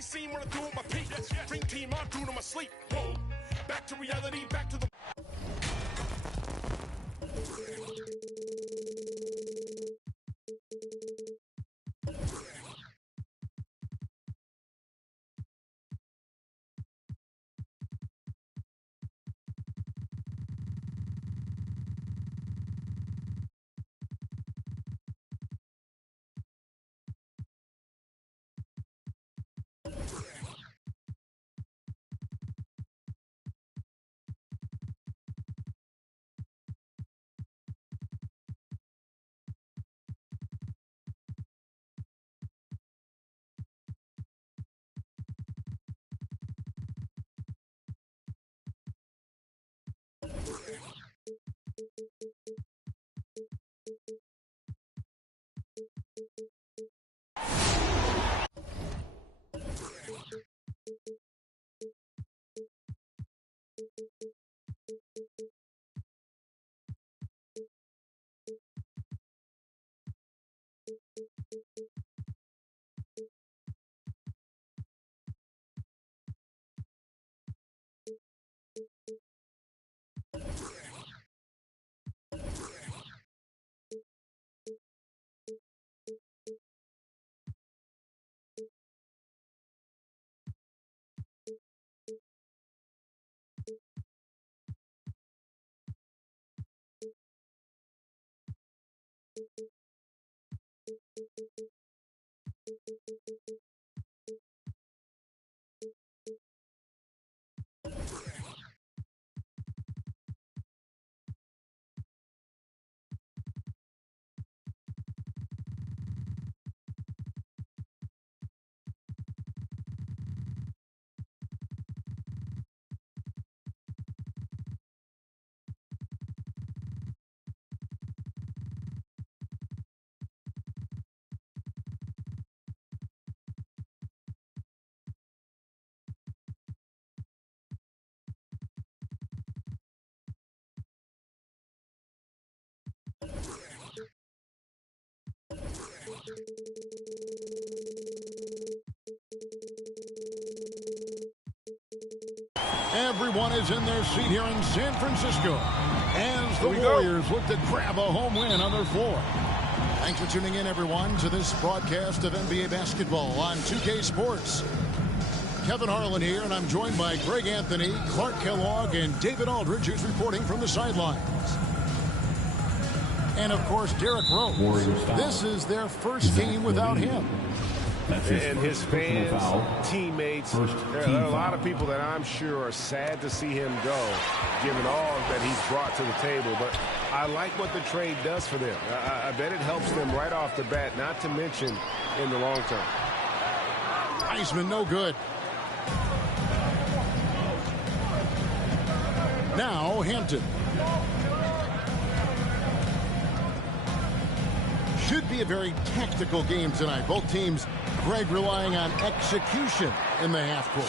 I seen what I do with my peak. Dream team, I'm doing to my sleep. Whoa. Back to reality, back to the... Everyone is in their seat here in San Francisco as the Warriors look to grab a home win on their floor. Thanks for tuning in, everyone, to this broadcast of NBA basketball on 2K Sports. Kevin Harlan here, and I'm joined by Greg Anthony, Clark Kellogg, and David Aldridge, who's reporting from the sidelines. And, of course, Derrick Rose. This is their first game without him. And his fans, teammates, there are a lot of people that I'm sure are sad to see him go, given all that he's brought to the table. But I like what the trade does for them. I bet it helps them right off the bat, not to mention in the long term. Heisman, no good. Now, Hampton. Should be a very tactical game tonight. Both teams, Greg, relying on execution in the half court.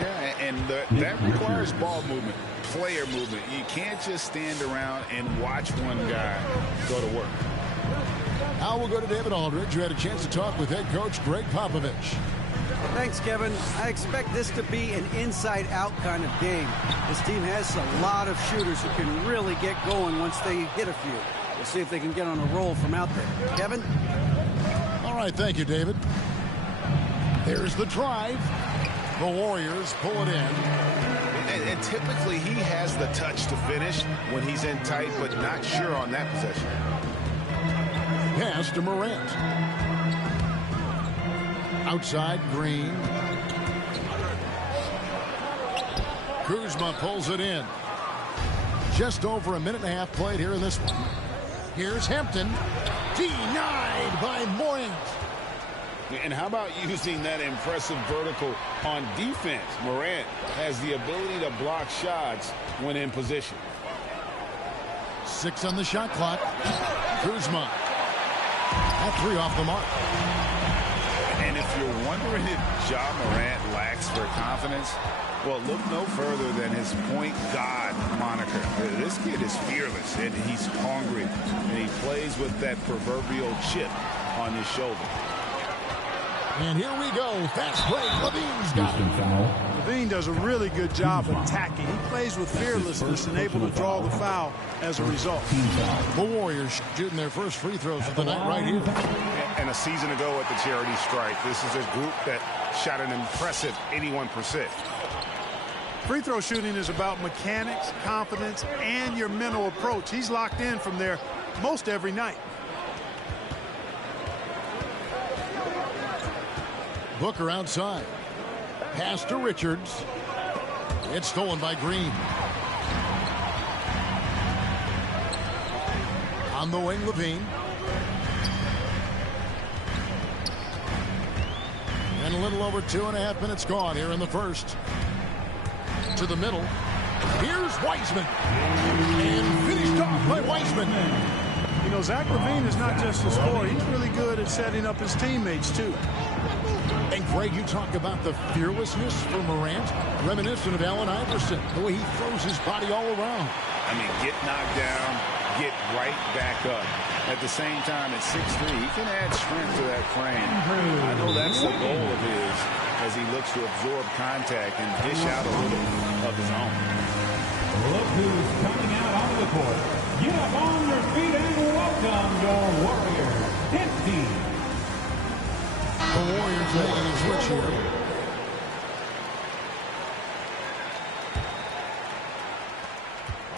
Yeah, and that requires ball movement, player movement. You can't just stand around and watch one guy go to work. Now we'll go to David Aldridge, who had a chance to talk with head coach Greg Popovich. Thanks, Kevin. I expect this to be an inside-out kind of game. This team has a lot of shooters who can really get going once they hit a few. We'll see if they can get on a roll from out there. Kevin? All right, thank you, David. There's the drive. The Warriors pull it in. And typically he has the touch to finish when he's in tight, but not sure on that possession. Pass to Morant. Outside, Green. Kuzma pulls it in. Just over a minute and a half played here in this one. Here's Hampton. Denied by Morant. And how about using that impressive vertical on defense? Morant has the ability to block shots when in position. 6 on the shot clock. Kuzma. That 3 off the mark. And if you're wondering if Ja Morant lacks for confidence, well, look no further than his point guard moniker. This kid is fearless, and he's hungry, and he plays with that proverbial chip on his shoulder. And here we go. Fast break. Levine's got it. Levine does a really good job attacking. He plays with fearlessness and able to draw the foul as a result. The Warriors shooting their first free throws of the night right here. And a season ago at the charity strike, this is a group that shot an impressive 81%. Free throw shooting is about mechanics, confidence, and your mental approach. He's locked in from there most every night. Booker outside. Pass to Richards. It's stolen by Green. On the wing, Levine. And a little over 2.5 minutes gone here in the first. To the middle. Here's Wiseman. And finished off by Wiseman. You know, Zach LaVine is not just a scorer. He's really good at setting up his teammates, too. And Greg, you talk about the fearlessness for Morant, reminiscent of Allen Iverson, the way he throws his body all around. I mean, get knocked down, get right back up. At the same time, at 6'3", he can add strength to that frame. I know that's the goal of his as he looks to absorb contact and dish out a little of his own. Look who's coming out onto the court. Get up on your feet and welcome your Warriors. 15. The Warriors making a switch here.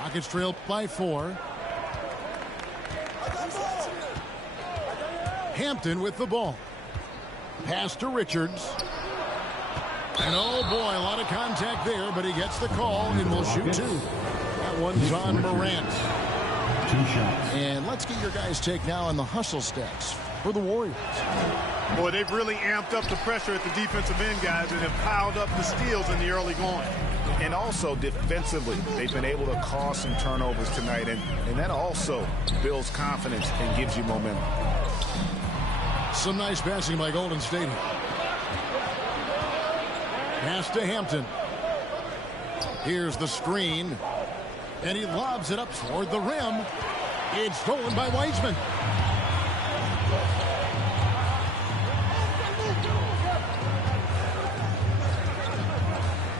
Rockets trail by 4. Hampton with the ball. Pass to Richards. And oh boy, a lot of contact there, but he gets the call and will shoot 2. That one's on Morant. 2 shots. And let's get your guys' take now on the hustle stats for the Warriors. Boy, they've really amped up the pressure at the defensive end, guys, and have piled up the steals in the early going. And also defensively, they've been able to cause some turnovers tonight, and that also builds confidence and gives you momentum. Some nice passing by Golden State. Pass to Hampton. Here's the screen. And he lobs it up toward the rim. It's stolen by Wiseman.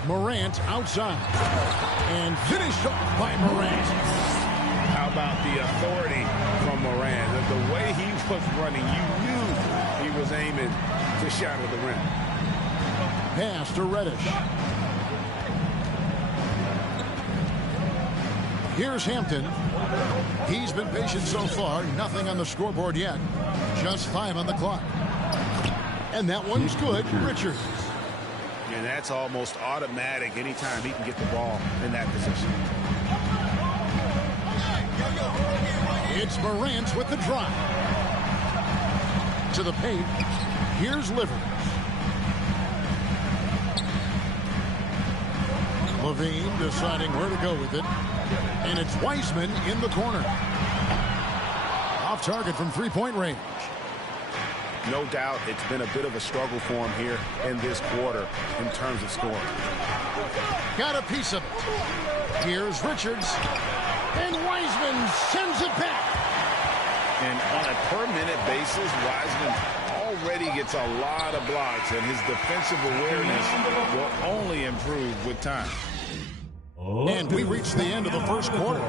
Morant outside. And finished off by Morant. How about the authority from Morant? The way he was running, you knew he was aiming to shatter the rim. Pass to Reddish. Here's Hampton. He's been patient so far. Nothing on the scoreboard yet. Just 5 on the clock. And that one's good. Richards. And that's almost automatic anytime he can get the ball in that position. It's Morant with the drive. To the paint. Here's Livers. Levine deciding where to go with it. And it's Wiseman in the corner. Off target from three-point range. No doubt it's been a bit of a struggle for him here in this quarter in terms of scoring. Got a piece of it. Here's Richards. And Wiseman sends it back. And on a per-minute basis, Wiseman already gets a lot of blocks, and his defensive awareness will only improve with time. And we reach the end of the first quarter.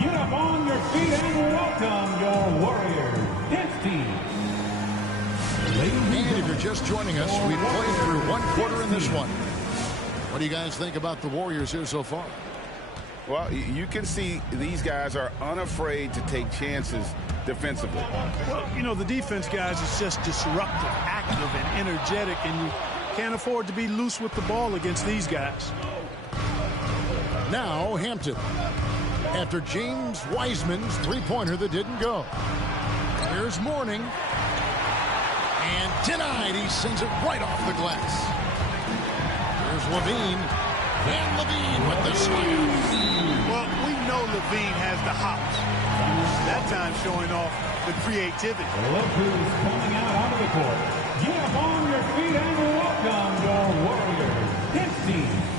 Get up on your feet and welcome your Warriors. 15. And if you're just joining us, we've played through one quarter in this one. What do you guys think about the Warriors here so far? Well, you can see these guys are unafraid to take chances defensively. Well, you know, the defense, guys, is just disruptive, active, and energetic, and you can't afford to be loose with the ball against these guys. Now Hampton. After James Wiseman's three-pointer that didn't go. Here's Mourning. And denied. He sends it right off the glass. Here's Levine. And Levine with the slam. Well, we know Levine has the hops. That time showing off the creativity. Look who's coming out onto the court. Get up on your feet and welcome your Warriors. 15.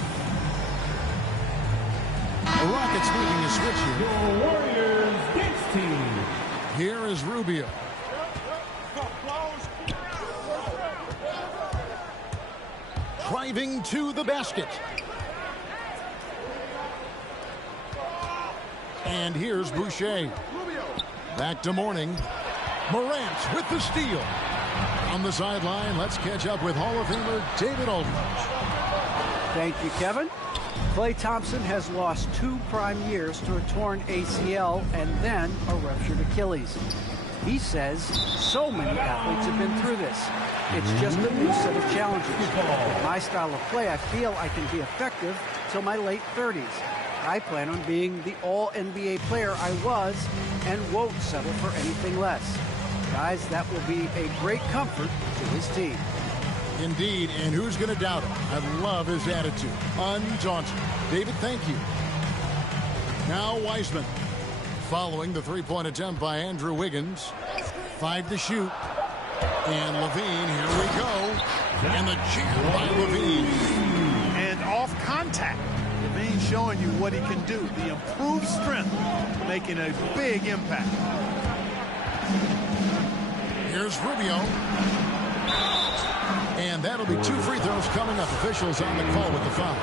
The Rockets making a switch here. Your Warriors 16. Here is Rubio. driving to the basket. And here's Boucher. Back to Mourning. Morant with the steal. On the sideline, let's catch up with Hall of Famer David Aldridge. Thank you, Kevin. Klay Thompson has lost 2 prime years to a torn ACL and then a ruptured Achilles. He says so many athletes have been through this. It's just a new set of challenges. With my style of play, I feel I can be effective till my late 30s. I plan on being the all-NBA player I was and won't settle for anything less. Guys, that will be a great comfort to his team. Indeed, and who's going to doubt him? I love his attitude. Undaunted. David, thank you. Now Wiseman. Following the three-point attempt by Andrew Wiggins. 5 to shoot. And Levine, here we go. And the jam by Levine. And off contact. Levine showing you what he can do. The improved strength making a big impact. Here's Rubio. And that'll be 2 free throws coming up. Officials on the call with the foul.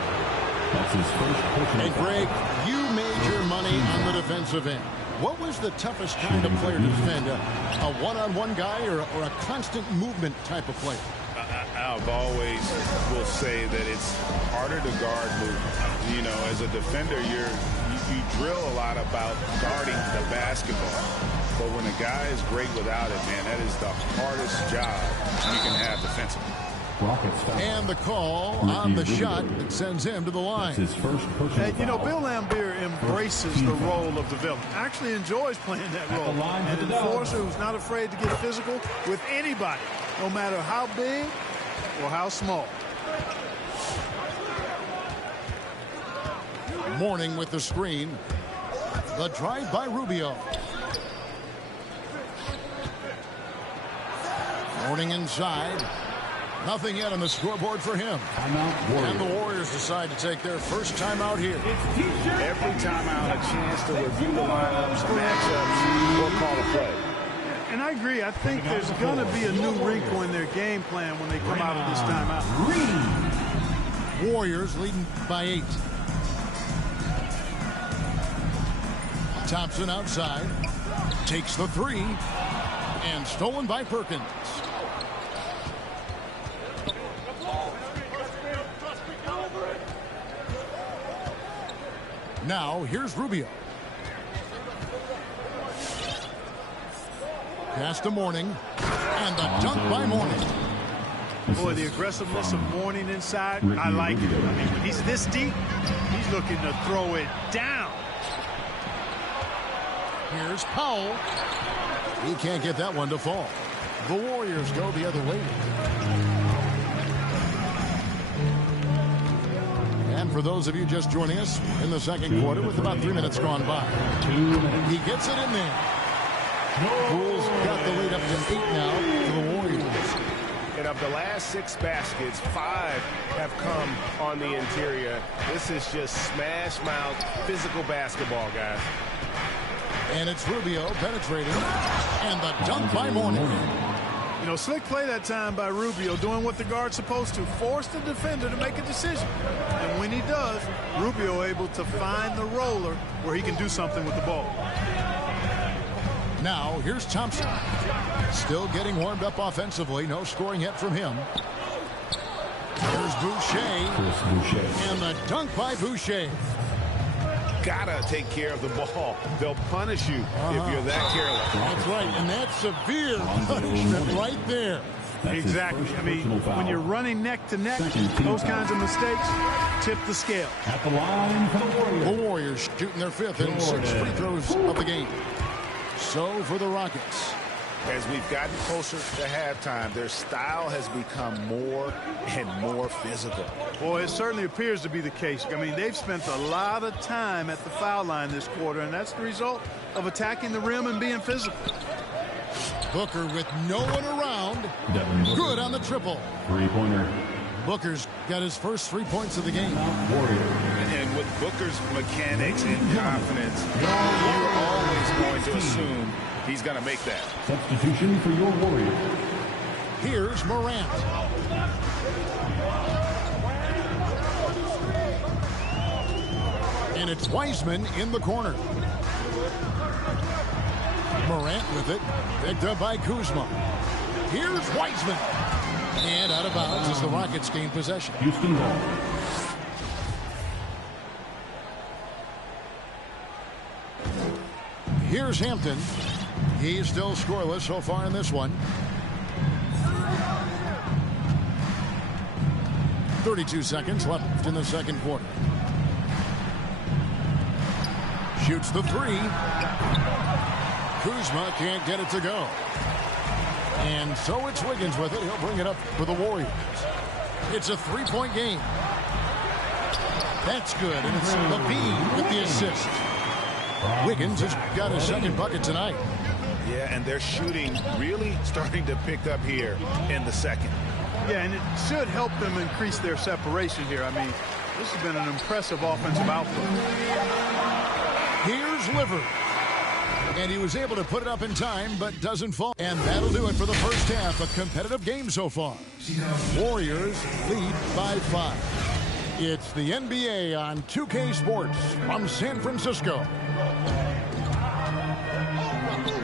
That's his first personal And Greg, you made your money on the defensive end. What was the toughest kind of player to defend? A one-on-one guy or a constant movement type of player? I've always will say that it's harder to guard movement. You know, as a defender, you drill a lot about guarding the basketball. But when a guy is great without it, man, that is the hardest job you can have defensively. And the call on the shot that sends him to the line. His first personal And, you know, foul. Bill Laimbeer embraces the role of the villain. Actually enjoys playing that role. An enforcer who's not afraid to get physical with anybody, no matter how big or how small. Mourning with the screen. The drive by Rubio. Mourning inside. Nothing yet on the scoreboard for him. And the Warriors decide to take their first timeout here. Every timeout, a chance to review the lineups, matchups, or call a play. And I agree. I think there's going to be a new wrinkle in their game plan when they come out of this timeout. Warriors leading by 8. Thompson outside. Takes the 3. And stolen by Perkins. Now, here's Rubio. Pass to Mourning. And the dunk by Mourning. Boy, the aggressiveness of Mourning inside, I like it. I mean, when he's this deep, he's looking to throw it down. Here's Powell. He can't get that one to fall. The Warriors go the other way. And for those of you just joining us in the second quarter with about 3 minutes gone by. He gets it in there. Bulls got the lead up to 8 now for the Warriors. And of the last 6 baskets, 5 have come on the interior. This is just smash mouth physical basketball, guys. And it's Rubio penetrating. And the dunk by Mourning. You know, slick play that time by Rubio, doing what the guard's supposed to, force the defender to make a decision. And when he does, Rubio able to find the roller where he can do something with the ball. Now, here's Thompson. Still getting warmed up offensively. No scoring yet from him. Here's Boucher. And the dunk by Boucher. Gotta take care of the ball. They'll punish you if you're that careless. That's right, and that's severe punishment right there. Exactly. I mean, when you're running neck to neck, those kinds of mistakes tip the scale. At the line for the Warriors. The Warriors shooting their 5th and 6 free throws of the game. So for the Rockets. As we've gotten closer to halftime, their style has become more and more physical. Boy, it certainly appears to be the case. I mean, they've spent a lot of time at the foul line this quarter, and that's the result of attacking the rim and being physical. Booker with no one around. Good on the triple. Three-pointer. Booker's got his first 3 points of the game. And with Booker's mechanics and confidence, you're always going to assume he's going to make that. Substitution for your Warriors. Here's Morant. And it's Wiseman in the corner. Morant with it. Picked up by Kuzma. Here's Wiseman. And out of bounds as the Rockets gain possession. Houston ball. Here's Hampton. He's still scoreless so far in this one. 32 seconds left in the second quarter. Shoots the three. Kuzma can't get it to go. And so it's Wiggins with it. He'll bring it up for the Warriors. It's a three-point game. That's good. And it's Levine with the assist. Wiggins has got his second bucket tonight. Yeah, and they're shooting really starting to pick up here in the second. Yeah, and it should help them increase their separation here. I mean, this has been an impressive offensive output. Here's Livers. And he was able to put it up in time, but doesn't fall. And that'll do it for the first half. A competitive game so far. Warriors lead by 5. It's the NBA on 2K Sports from San Francisco.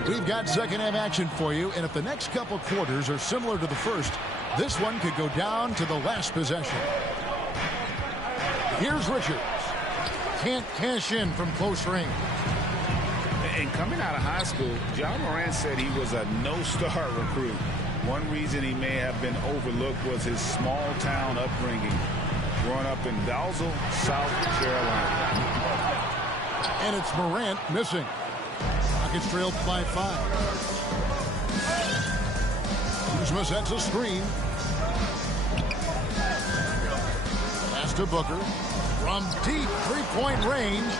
We've got second half action for you, and if the next couple quarters are similar to the first, this one could go down to the last possession. Here's Richards. Can't cash in from close range. And coming out of high school, John Morant said he was a no-star recruit. One reason he may have been overlooked was his small-town upbringing, growing up in Dalzell, South Carolina. And it's Morant missing. Rockets trailed by 5. Kuzma sets a screen. Pass to Booker. From deep three-point range.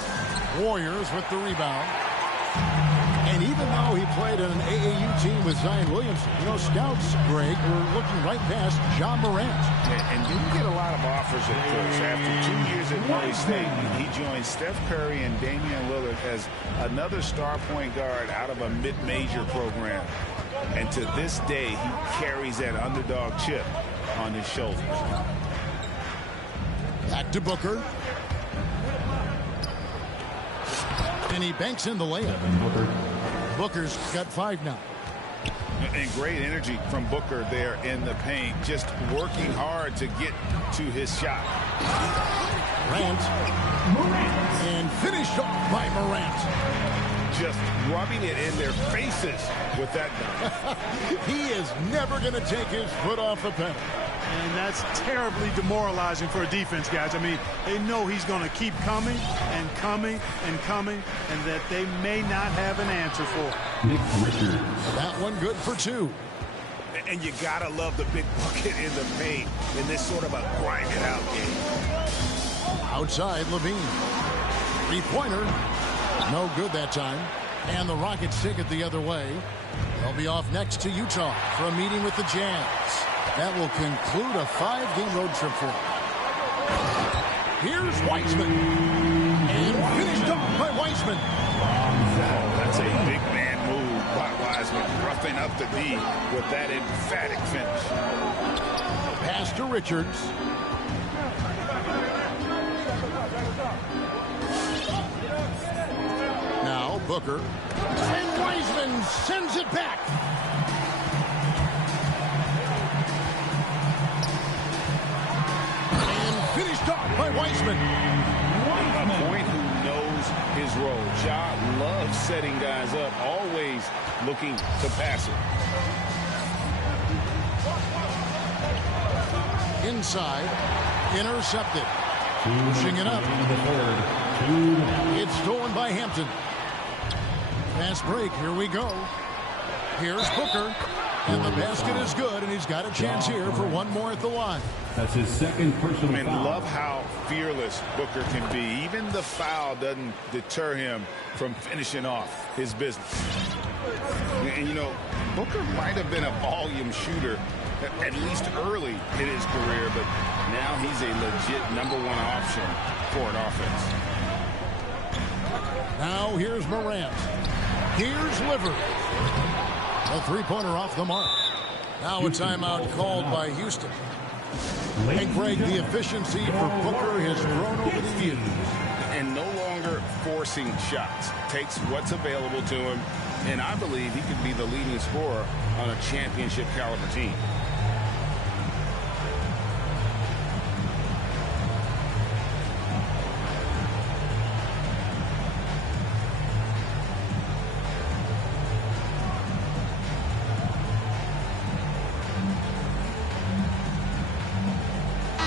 Warriors with the rebound. And even though he played on an AAU team with Zion Williamson, you know, scouts, Greg, were looking right past John Morant. And didn't get a lot of offers at first. After 2 years at Murray State, he joined Steph Curry and Damian Lillard as another star point guard out of a mid-major program. And to this day, he carries that underdog chip on his shoulders. Back to Booker. And he banks in the layup. Booker's got 5 now. And great energy from Booker there in the paint, just working hard to get to his shot. Morant. And finished off by Morant. Just rubbing it in their faces with that dunk. He is never going to take his foot off the pedal. And that's terribly demoralizing for a defense, guys. I mean, they know he's going to keep coming and coming and coming, and that they may not have an answer for. That one good for 2. And you got to love the big bucket in the paint in this sort of a grind-it-out game. Outside, Levine. Three-pointer. No good that time. And the Rockets take it the other way. They'll be off next to Utah for a meeting with the Jazz. That will conclude a 5-game road trip for them. Here's Wiseman. And finished off by Wiseman. That's a big man move by Wiseman, roughing up the D with that emphatic finish. Pass to Richards. Now Booker. And Wiseman sends it back. Finished off by Wiseman. A point who knows his role. Ja loves setting guys up, always looking to pass it. Inside, intercepted. Pushing it up. It's stolen by Hampton. Fast break, here we go. Here's Booker. And the basket is good, and he's got a chance here for one more at the line. That's his second personal foul. I mean, love how fearless Booker can be. Even the foul doesn't deter him from finishing off his business. And, you know, Booker might have been a volume shooter, at least early in his career, but now he's a legit #1 option for an offense. Now here's Morant. Here's Livers. A three-pointer off the mark. Now a timeout called by Houston. And Greg, the efficiency for Booker has grown over the years. and no longer forcing shots. Takes what's available to him, and I believe he could be the leading scorer on a championship caliber team.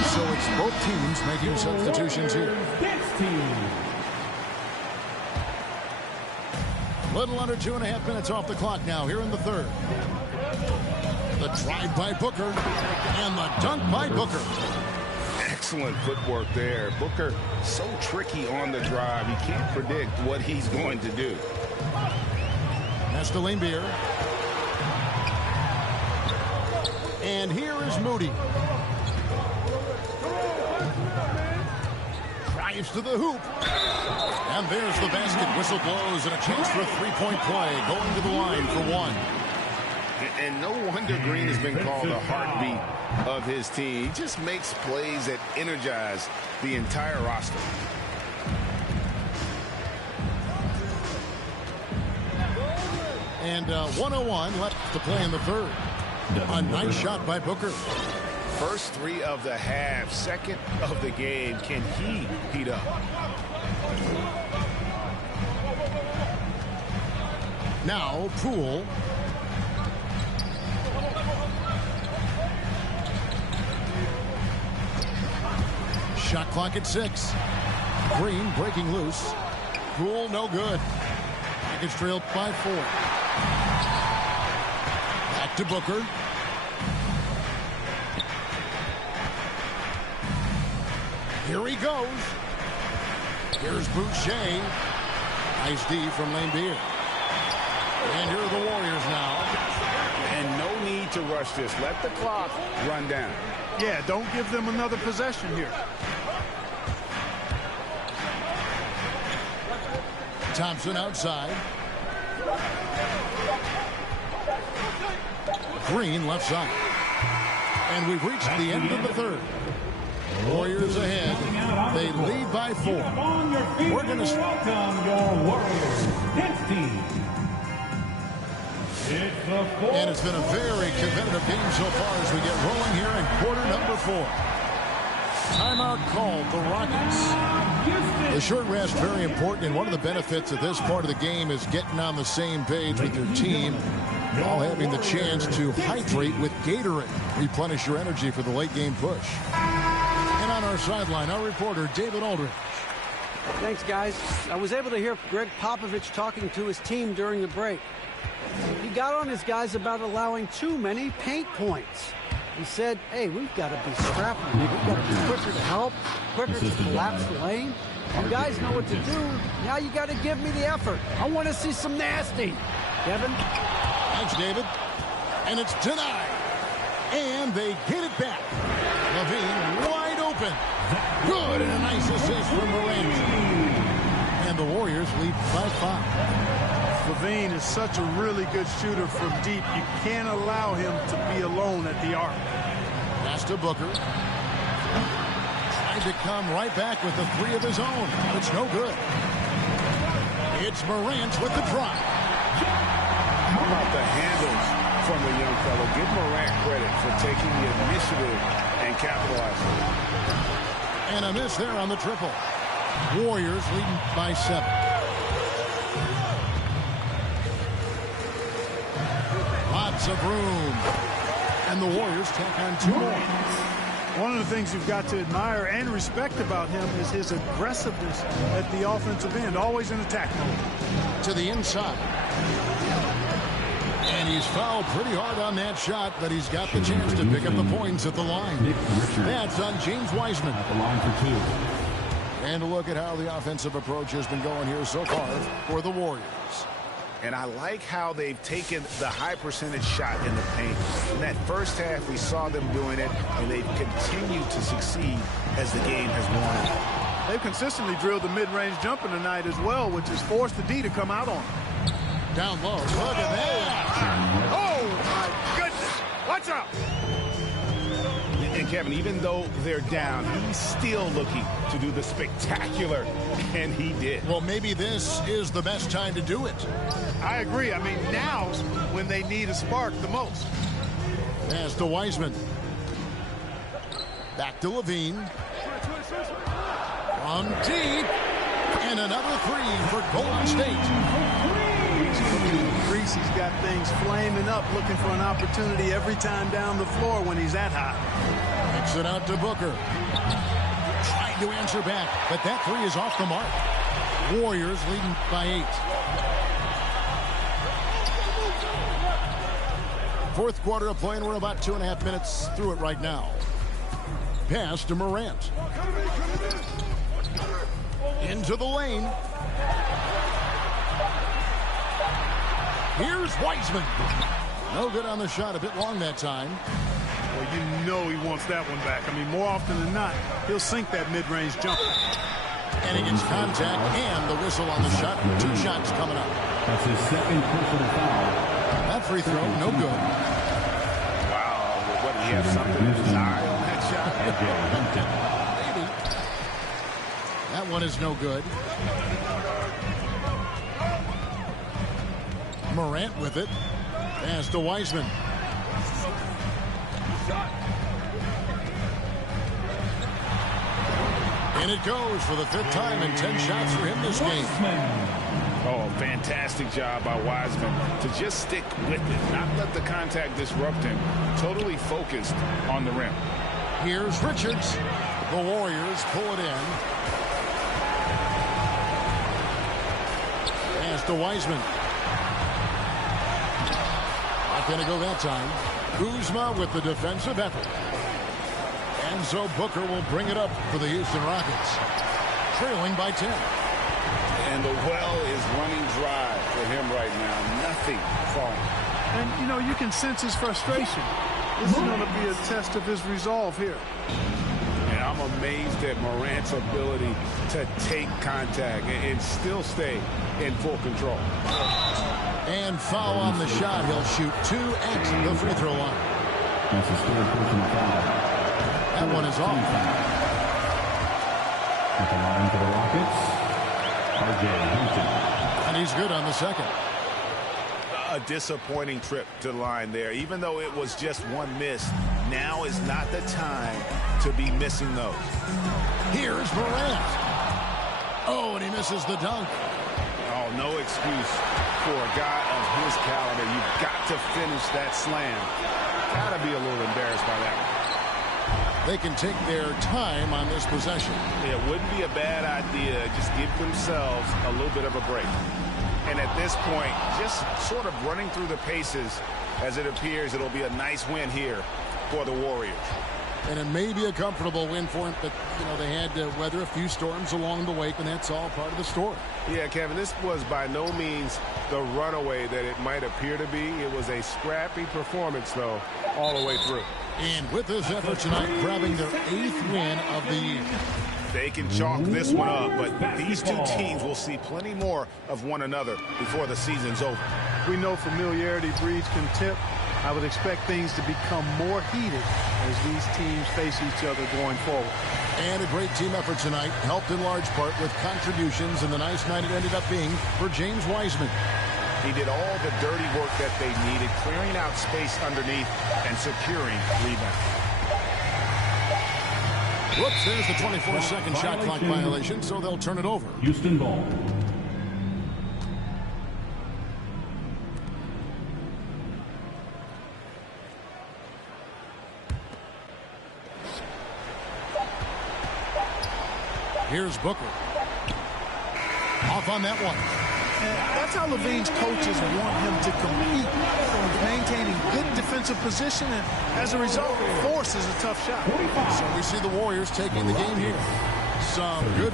So it's both teams making substitutions here. Little under 2.5 minutes off the clock now here in the third. The drive by Booker and the dunk by Booker. Excellent footwork there. Booker so tricky on the drive. You can't predict what he's going to do. That's the Lambier. And here is Moody. Drives to the hoop. And there's the basket. Whistle blows and a chance for a three-point play. Going to the line for one. And no wonder Green has been called the heartbeat of his team. He just makes plays that energize the entire roster. And 1:01 left to play in the third. A nice shot by Booker. First three of the half, second of the game. Can he heat up? Now Poole. Shot clock at 6. Green breaking loose. Poole no good. Package trailed by 4. Back to Booker. Here he goes. Here's Boucher. Nice D from Lambier. And here are the Warriors now. And no need to rush this. Let the clock run down. Yeah, don't give them another possession here. Thompson outside. Green left side. And we've reached the end of the third. Warriors ahead. They lead by 4. We're going to welcome your Warriors. Next team. And it's been a very competitive game so far as we get rolling here in quarter number 4. Timeout called the Rockets. The short rest very important, and one of the benefits of this part of the game is getting on the same page with your team, while having the chance to hydrate with Gatorade. Replenish your energy for the late game push. And on our sideline, our reporter David Aldridge. Thanks, guys. I was able to hear Greg Popovich talking to his team during the break. He got on his guys about allowing too many paint points. He said, hey, we've got to be scrappy. We've got to be quicker to help, quicker to collapse the lane. You guys know what to do. Now you got to give me the effort. I want to see some nasty. Kevin? Thanks, David. And it's denied. And they get it back. Levine wide open. Good, and a nice assist from Morant. And the Warriors lead by 5. Levine is such a really good shooter from deep. You can't allow him to be alone at the arc. Pass to Booker. Trying to come right back with the 3 of his own. It's no good. It's Morant with the drop. How about the handles from the young fellow? Give Morant credit for taking the initiative and capitalizing. And a miss there on the triple. Warriors leading by 7. Lots of room. And the Warriors tack on 2 more. One of the things you've got to admire and respect about him is his aggressiveness at the offensive end, always in attack mode. To the inside. And he's fouled pretty hard on that shot, but he's got the chance to pick up the points at the line. That's on James Wiseman. At the line for 2. And a look at how the offensive approach has been going here so far for the Warriors. And I like how they've taken the high percentage shot in the paint. In that first half, we saw them doing it, and they've continued to succeed as the game has worn on. They've consistently drilled the mid-range jumper tonight as well, which has forced the D to come out on them. Down low. Look at that. Oh, my goodness. Watch out. And Kevin, even though they're down, he's still looking to do the spectacular, and he did. Well, maybe this is the best time to do it. I agree. I mean, now's when they need a spark the most. Pass to Wiseman. Back to Levine. From deep. And another three for Golden State. He's looking in the crease. He's got things flaming up, looking for an opportunity every time down the floor when he's that hot. Kicks it out to Booker. Trying to answer back, but that three is off the mark. Warriors leading by 8. Fourth quarter of play, and we're about 2.5 minutes through it right now. Pass to Morant. Into the lane. Here's Wiseman. No good on the shot. A bit long that time. Well, you know he wants that one back. I mean, more often than not, he'll sink that mid-range jumper. And he gets contact and the whistle on the shot. 2 shots coming up. That's his second personal foul. That free throw, no good. Wow, what, he have something in his eye on that shot? Maybe. That one is no good. Morant with it. Pass to Wiseman. And it goes for the 5th time and 10 shots for him this game. Oh, fantastic job by Wiseman to just stick with it, not let the contact disrupt him. Totally focused on the rim. Here's Richards. The Warriors pull it in. Pass to Wiseman. Not going to go that time. Kuzma with the defensive effort. And so Booker will bring it up for the Houston Rockets. Trailing by 10. And the well is running dry for him right now. Nothing falling. And, you know, you can sense his frustration. This is going to be a test of his resolve here. And I'm amazed at Morant's ability to take contact and still stay in full control. And foul on the shot. He'll shoot 2 at the free throw line. That's his third personal foul. That one is off. At the line for the Rockets, R.J. Hampton. And he's good on the second. A disappointing trip to the line there. Even though it was just one miss, now is not the time to be missing those. Here's Morant. Oh, and he misses the dunk. Oh, no excuse for a guy of his caliber. You've got to finish that slam. Got to be a little embarrassed by that one. They can take their time on this possession. It wouldn't be a bad idea. Just give themselves a little bit of a break. And at this point, just sort of running through the paces as it appears it'll be a nice win here for the Warriors. And it may be a comfortable win for him, but, you know, they had to weather a few storms along the way, and that's all part of the story. Yeah, Kevin, this was by no means the runaway that it might appear to be. It was a scrappy performance, though, all the way through. And with this effort tonight, grabbing their 8th win of the year. They can chalk this one up, but these two teams will see plenty more of one another before the season's over. We know familiarity breeds contempt. I would expect things to become more heated as these teams face each other going forward. And a great team effort tonight, helped in large part with contributions, and the nice night it ended up being for James Wiseman. He did all the dirty work that they needed, clearing out space underneath and securing rebounds. Whoops, there's the 24-second shot clock violation, so they'll turn it over. Houston ball. Here's Booker. Off on that one. And that's how Levine's coaches want him to compete. Maintaining good defensive position, and as a result, forces a tough shot. So we see the Warriors taking the game here. Some good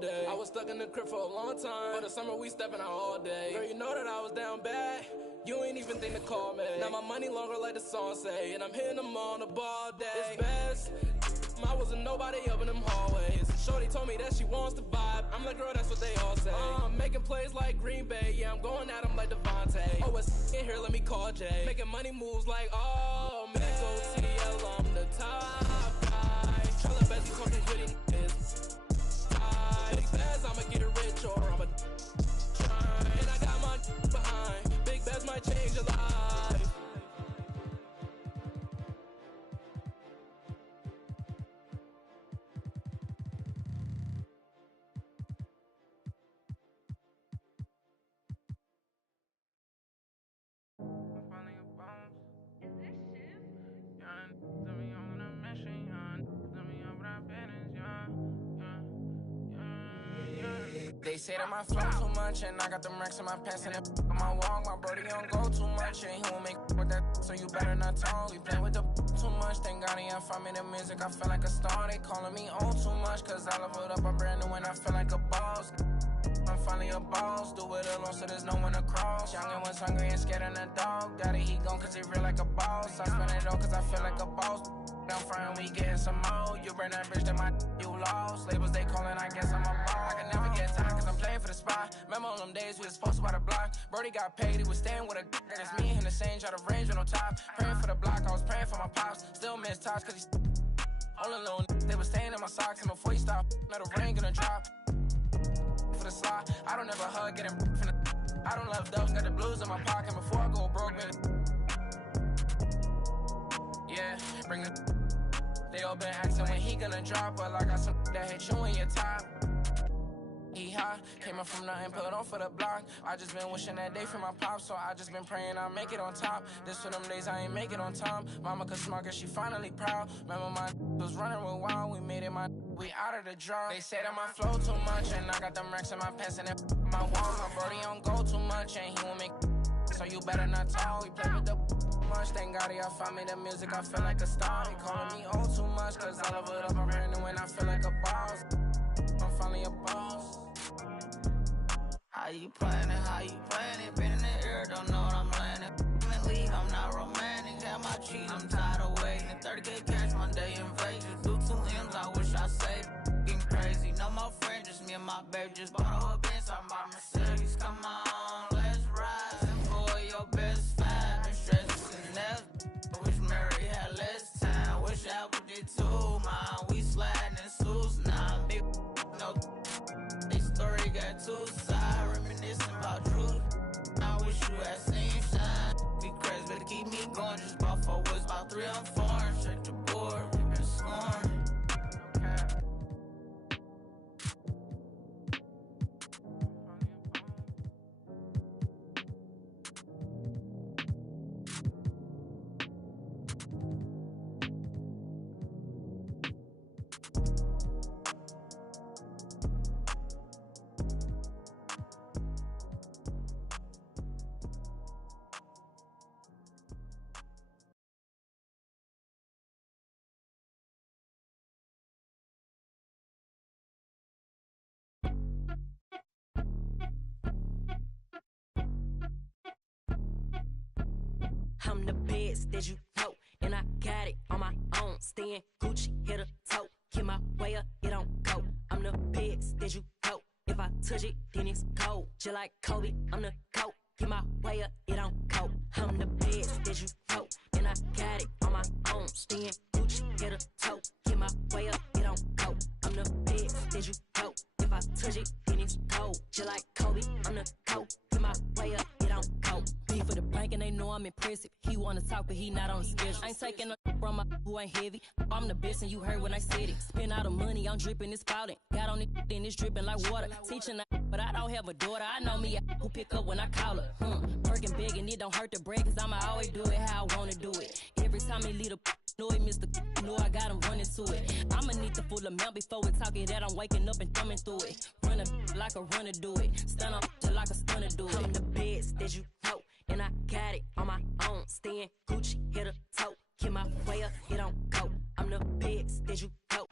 day. I was stuck in the crib for a long time. For the summer, we stepping out all day. Girl, you know that I was down bad. You ain't even think to call me. Now my money longer like the song say. And I'm hitting them on the ball day. It's best. I wasn't nobody up in them hallways. Shorty told me that she wants to vibe. I'm like, girl, that's what they all say. I'm making plays like Green Bay. Yeah, I'm going at them like Devontae. Oh, it's in here, let me call Jay. Making money moves like, oh, man. Go TL, I'm the top guy. Tryna bet these talking pretty niggas. Big bets, I'ma get it rich or I'ma try. And I got my behind. Big bets might change your life. They say that my flow too much, and I got them racks in my pants and on my wall. My brody don't go too much, and he won't make with that, so you better not talk. We play with the too much, thank God he ain't find me the music. I feel like a star, they calling me on too much, cause I leveled up, I'm brand new and I feel like a boss. I'm finally a boss, do it alone so there's no one to cross. Young and was hungry and scared of the dog. Got it, he gone cause he real like a boss. I spend it all cause I feel like a boss. I'm frying, we getting some more. You burn that bitch, then my you lost. Labels they calling, I guess I'm a ball. I can never get tired cause I'm playing for the spot. Remember on them days we was supposed to buy the block. Brody got paid, he was staying with a d***. It's me and him the same, try to range with no top. Praying for the block, I was praying for my pops. Still miss touch cause he's all alone. They was staying in my socks and before he stopped, let the rain gonna drop. For the slot, I don't ever hug, getting from the I don't love dubs, got the blues in my pocket before I go broke, man. Yeah, bring the they all been asking when he gonna drop, but I got some that hit you in your top. He high, came up from nothing, put on for the block. I just been wishing that day for my pop, so I just been praying I'll make it on top. This for them days I ain't make it on time. Mama could smart, she finally proud. Remember my was running real wild, we made it we out of the draw. They say that my flow too much, and I got them racks in my pants and my wall. My brody don't go too much, and he won't make so you better not talk. We play with the much, thank God y'all find me the music, I feel like a star. They calling me on too much, cause I love it up, I'm brand new and I feel like a boss. I'm finally a boss. How you playing it, been in the air, don't know what I'm landing. I'm in league, I'm not romantic, got my cheese, I'm tired of waiting. 30K cash one day in Vegas, do 2 M's, I wish I saved. Getting crazy, no more friends, just me and my baby, just bought a Benz, I'm by Mercedes, come on, let's ride. For your best five, been stressed since never. Wish Mary had less time, wish Apple did too, man. We sliding in suits now, big no. This story got 2 sides, reminiscing about truth. I wish you had seen shine. Be crazy, better keep me going. Just bought 4 woods, about 3 or 4. Check the board, we been scoring. I'm the best that you know, and I got it on my own. Staying Gucci, hit a toe. Get my way up, it don't go. I'm the best that you know. If I touch it, then it's cold. Just like Kobe, I'm the GOAT. Get my way up, it don't go. I'm the best that you know, and I got it on my own. Staying Gucci, hit a toe. Get my way up, it don't go. I'm the best that you know. If I touch it, then it's cold. Just like Kobe, I'm the GOAT. Get my way up, it don't go. Beat for the bank and they know I'm impressive. He wanna talk, but he not on the schedule. I ain't taking no from my who ain't heavy. I'm the best and you heard when I said it. Spend all the money, I'm dripping, it's spouting. Got on it, then it's dripping like water. Teaching but I don't have a daughter. I know me who pick up when I call her. Working big and it don't hurt to break, cause I'ma always do it how I wanna do it. Every time he lead a know it, Mr. Know I got him running to it. I'ma need the full amount before we talk it that I'm waking up and thumbing through it. Run a like a runner do it. Stun up like a stunner do it. I'm the best that you know, and I got it on my own. Staying Gucci, hit a toe. Get my way up, it don't go. I'm the best that you know.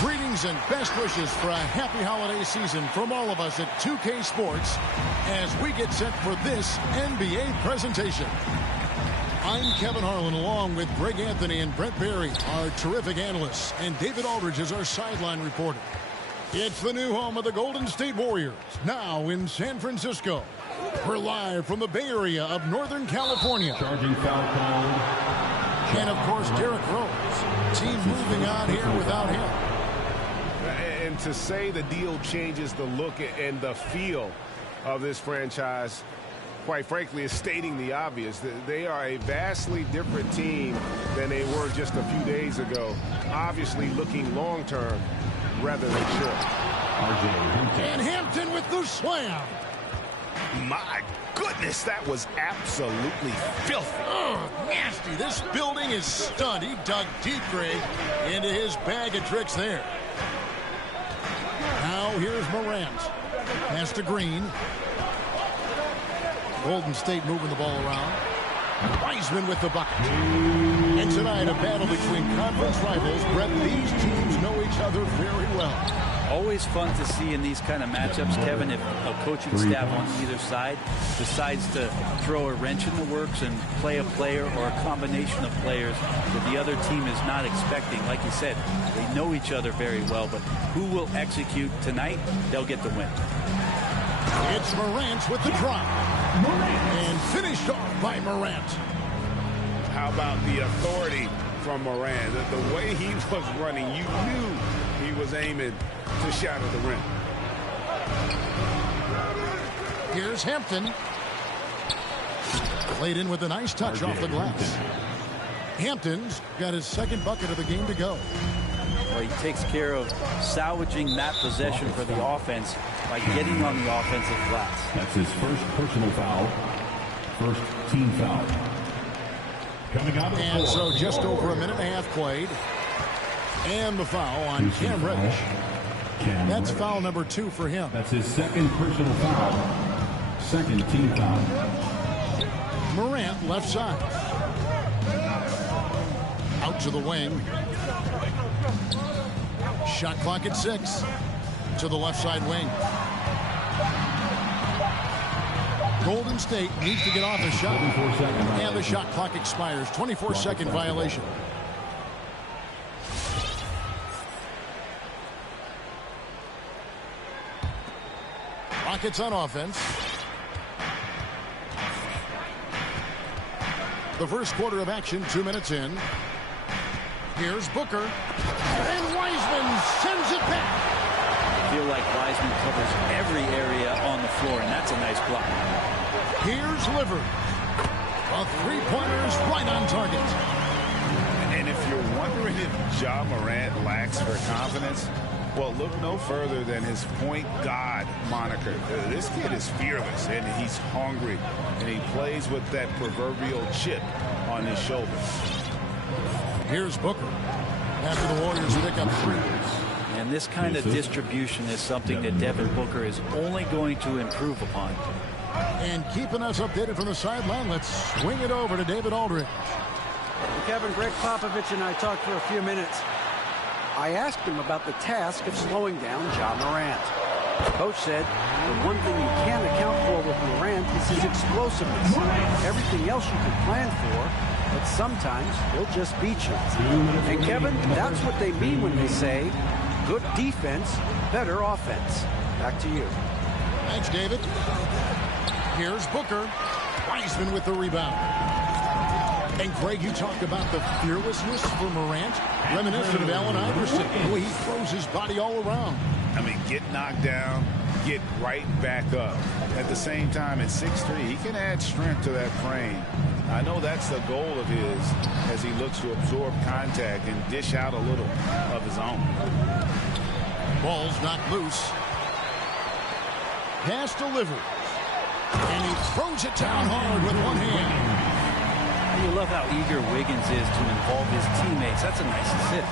Greetings and best wishes for a happy holiday season from all of us at 2K Sports as we get set for this NBA presentation. I'm Kevin Harlan along with Greg Anthony and Brent Barry, our terrific analysts, and David Aldridge is our sideline reporter. It's the new home of the Golden State Warriors, now in San Francisco. We're live from the Bay Area of Northern California. Charging foul call. And, of course, Derrick Rose. Team moving on here without him. And to say the deal changes the look and the feel of this franchise, quite frankly, is stating the obvious. They are a vastly different team than they were just a few days ago. Obviously looking long-term rather than short. And Hampton with the slam. My goodness, that was absolutely filthy. Oh, nasty. This building is stunned. He dug deep, Greg, into his bag of tricks there. Now here's Morant. Pass to Green. Golden State moving the ball around. Wiseman with the bucket. And tonight, a battle between conference rivals. Brett, these teams know each other very well. Always fun to see in these kind of matchups, Kevin, if a coaching staff on either side decides to throw a wrench in the works and play a player or a combination of players that the other team is not expecting. Like you said, they know each other very well, but who will execute tonight, they'll get the win. It's Morant with the drop. And finished off by Morant. How about the authority from Morant? The way he was running, you knew he was aiming to shatter the rim. Here's Hampton. Played in with a nice touch off the glass. Hampton's got his second bucket of the game to go. Well, he takes care of salvaging that possession for the offense by getting on the offensive glass. That's his first personal foul. First team foul. Coming out of the And floor. so just over a minute and a half played. And the foul on Cam Reddish. That's foul number 2 for him. That's his second personal foul. Second team foul. Morant left side. Out to the wing. Shot clock at 6. To the left side wing. Golden State needs to get off a shot. And the shot clock expires. 24-second violation. Rockets on offense. The first quarter of action, 2 minutes in. Here's Booker. And Wiseman sends it back. I feel like Wiseman covers every area on the floor, and that's a nice block. Here's Livers. A three-pointer is right on target. And if you're wondering if Ja Morant lacks for confidence, well, look no further than his point guard moniker. This kid is fearless, and he's hungry, and he plays with that proverbial chip on his shoulder. Here's Booker. After the Warriors pick up 3. And this kind of distribution is something that Devin Booker is only going to improve upon. And keeping us updated from the sideline, let's swing it over to David Aldridge. Kevin, Greg Popovich and I talked for a few minutes. I asked him about the task of slowing down Ja Morant. The coach said the one thing you can't account for with Morant is his explosiveness. Everything else you can plan for, but sometimes he'll just beat you. And Kevin, that's what they mean when they say good defense, better offense. Back to you. Thanks, David. Here's Booker. Wiseman with the rebound. And Greg, you talked about the fearlessness for Morant, reminiscent of Allen Iverson, the way he throws his body all around. I mean, get knocked down, get right back up. At the same time, at 6'3", he can add strength to that frame. I know that's the goal of his as he looks to absorb contact and dish out a little of his own. Ball's knocked loose. Pass delivered. And he throws it down hard with one hand. You love how eager Wiggins is to involve his teammates. That's a nice assist.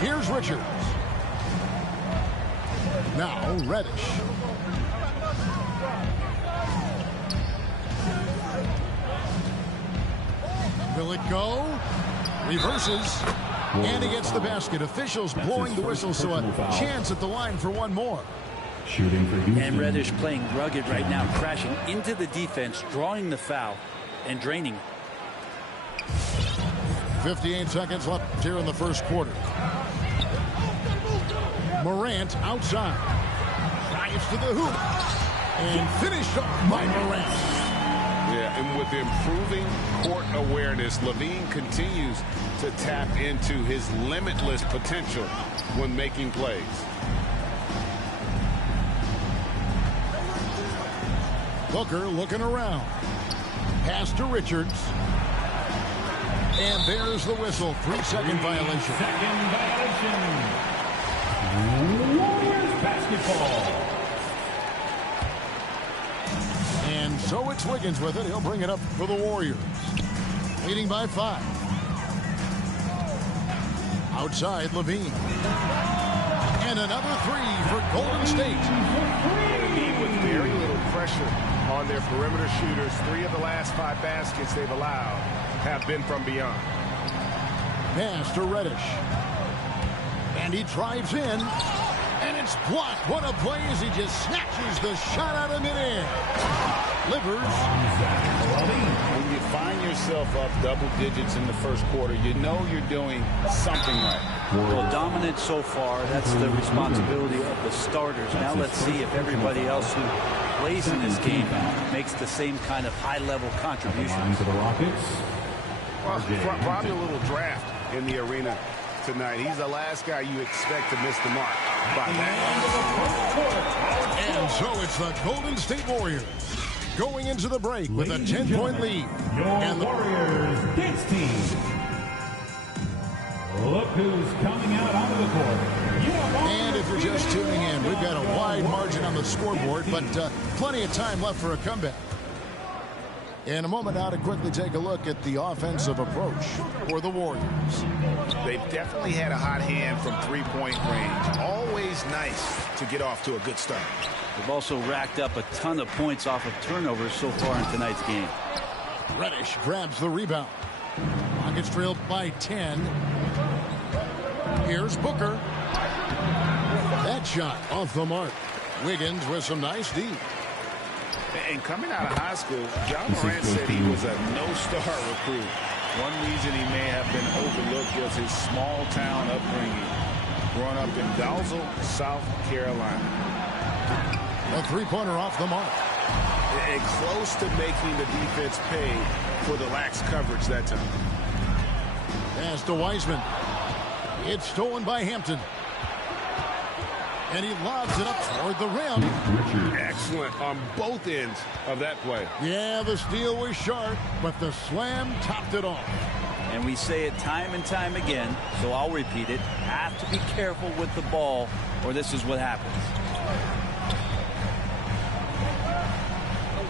Here's Richards. Now Reddish. Will it go? Reverses. And he gets the basket. Officials blowing the whistle, so a chance at the line for one more. Shooting for Houston. And Reddish playing rugged right now, crashing into the defense, drawing the foul, and draining it. 58 seconds left here in the first quarter. Morant outside. Drives to the hoop. And finished off by Morant. Yeah, and with improving court awareness, Levine continues to tap into his limitless potential when making plays. Booker looking around. Pass to Richards. And there's the whistle. 3-second violation. Second violation. Warriors basketball. And so it's Wiggins with it. He'll bring it up for the Warriors. Leading by 5. Outside, Levine. And another 3 for Golden State. Levine with very little pressure on their perimeter shooters. 3 of the last 5 baskets they've allowed have been from beyond. Pass to Reddish. And he drives in. And it's blocked. What a play as he just snatches the shot out of midair. Livers. When you find yourself up double digits in the first quarter, you know you're doing something right. Well, dominant so far. That's the responsibility of the starters. Now let's see if everybody else who plays in this game makes the same kind of high-level contribution. To the Rockets. Well, probably a little draft in the arena tonight. He's the last guy you expect to miss the mark by that. And so it's the Golden State Warriors going into the break with a 10-point lead. And the Warriors dance team. Look who's coming out onto the court. And if you're just tuning in, we've got a wide margin on the scoreboard, but plenty of time left for a comeback. In a moment now to quickly take a look at the offensive approach for the Warriors. They've definitely had a hot hand from three-point range. Always nice to get off to a good start. They've also racked up a ton of points off of turnovers so far in tonight's game. Reddish grabs the rebound. Rockets trailed by 10. Here's Booker. That shot off the mark. Wiggins with some nice D. And coming out of high school, Ja Morant said he was a no-star recruit. One reason he may have been overlooked was his small-town upbringing. growing up in Dalzell, South Carolina. A three-pointer off the mark. And close to making the defense pay for the lax coverage that time. Pass to Wiseman. It's stolen by Hampton. And he lobs it up toward the rim. Excellent on both ends of that play. Yeah, the steal was sharp, but the slam topped it off. And we say it time and time again, so I'll repeat it. Have to be careful with the ball, or this is what happens.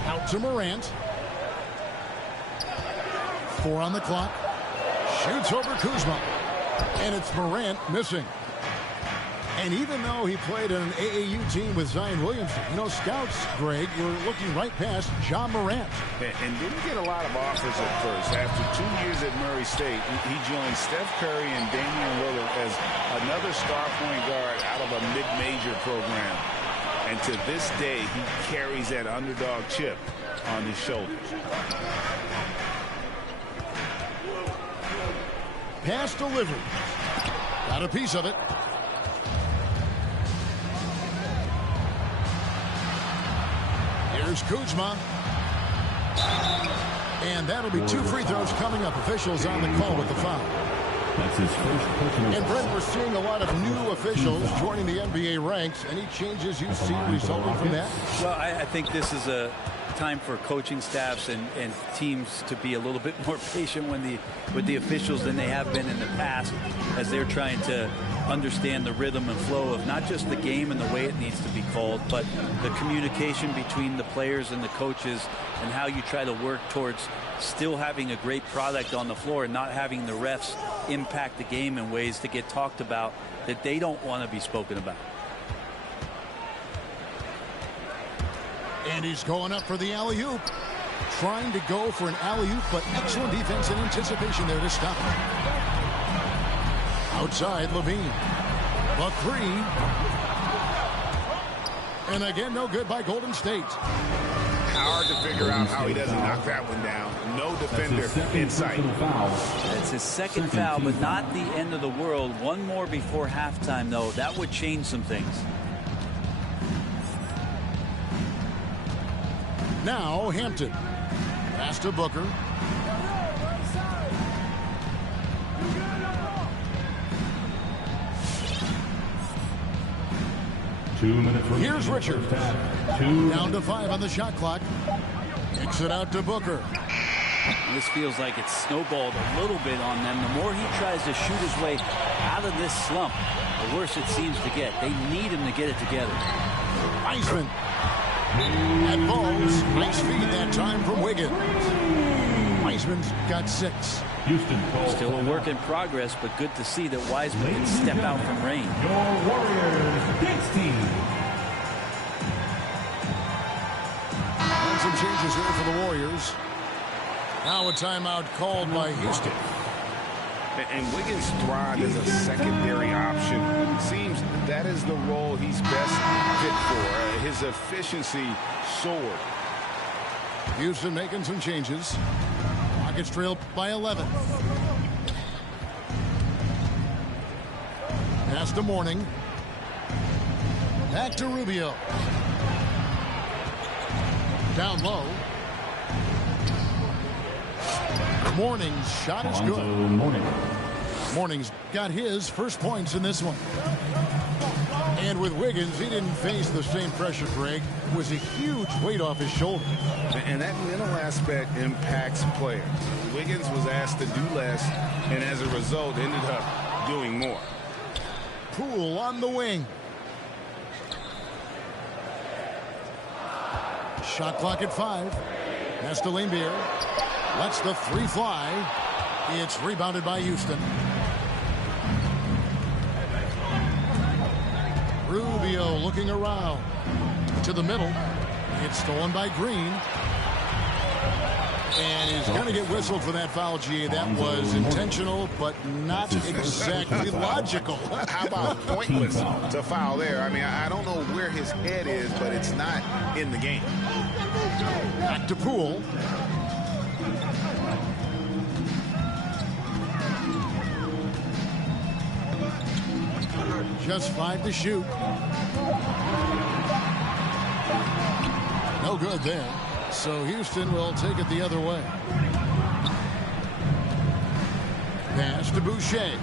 Out to Morant. 4 on the clock. Shoots over Kuzma. And it's Morant missing. And even though he played on an AAU team with Zion Williamson, you know, scouts, Greg, were looking right past Ja Morant. And didn't get a lot of offers at first. After 2 years at Murray State, he joined Steph Curry and Damian Lillard as another star point guard out of a mid-major program. And to this day, he carries that underdog chip on his shoulders. Pass delivered. Got a piece of it. Here's Kuzma. And that'll be 2 free throws coming up. Officials on the call with the foul. That's his first personal. And Brent, we're seeing a lot of new officials joining the NBA ranks. Any changes you see resulting from that? Well, I think this is a time for coaching staffs and teams to be a little bit more patient with the officials than they have been in the past, as they're trying to understand the rhythm and flow of not just the game and the way it needs to be called, but the communication between the players and the coaches, and how you try to work towards still having a great product on the floor and not having the refs impact the game in ways to get talked about that they don't want to be spoken about. And he's going up for the alley-oop. Trying to go for an alley-oop, but excellent defense and anticipation there to stop it. Outside, Levine. The 3. And again, no good by Golden State. Hard to figure out how he doesn't knock that one down. No defender in sight. That's his second foul, but not the end of the world. One more before halftime, though. That would change some things. Now Hampton. Pass to Booker. Here's Richard. Down to 5 on the shot clock. Kicks it out to Booker. This feels like it's snowballed a little bit on them. The more he tries to shoot his way out of this slump, the worse it seems to get. They need him to get it together. Wiseman. And balls. Nice feed that time from Wiggins. Wiseman's got 6. Houston. Still a work in progress, but good to see that Wiseman can step out from range. Your Warriors, Knicks team. And some changes here for the Warriors. Now a timeout called by Houston. And Wiggins thrived as a secondary option. Seems that is the role he's best fit for. His efficiency soared. Houston making some changes. Rockets trail by 11. Pass to Mourning. Back to Rubio. Down low. Mourning's shot is good. Mourning's got his first points in this one. And with Wiggins, he didn't face the same pressure, Greg. It was a huge weight off his shoulder. And that mental aspect impacts players. Wiggins was asked to do less, and as a result, ended up doing more. Poole on the wing. Shot clock at 5. Pass to Laimbeer. Lets the 3 fly. It's rebounded by Houston. Rubio looking around. To the middle. It's stolen by Green. And he's going to get whistled for that foul, G. That was intentional, but not exactly logical. How about pointless to foul there? I mean, I don't know where his head is, but it's not in the game. Back to Poole. Just 5 to shoot. No good there. So Houston will take it the other way. Pass to Boucher.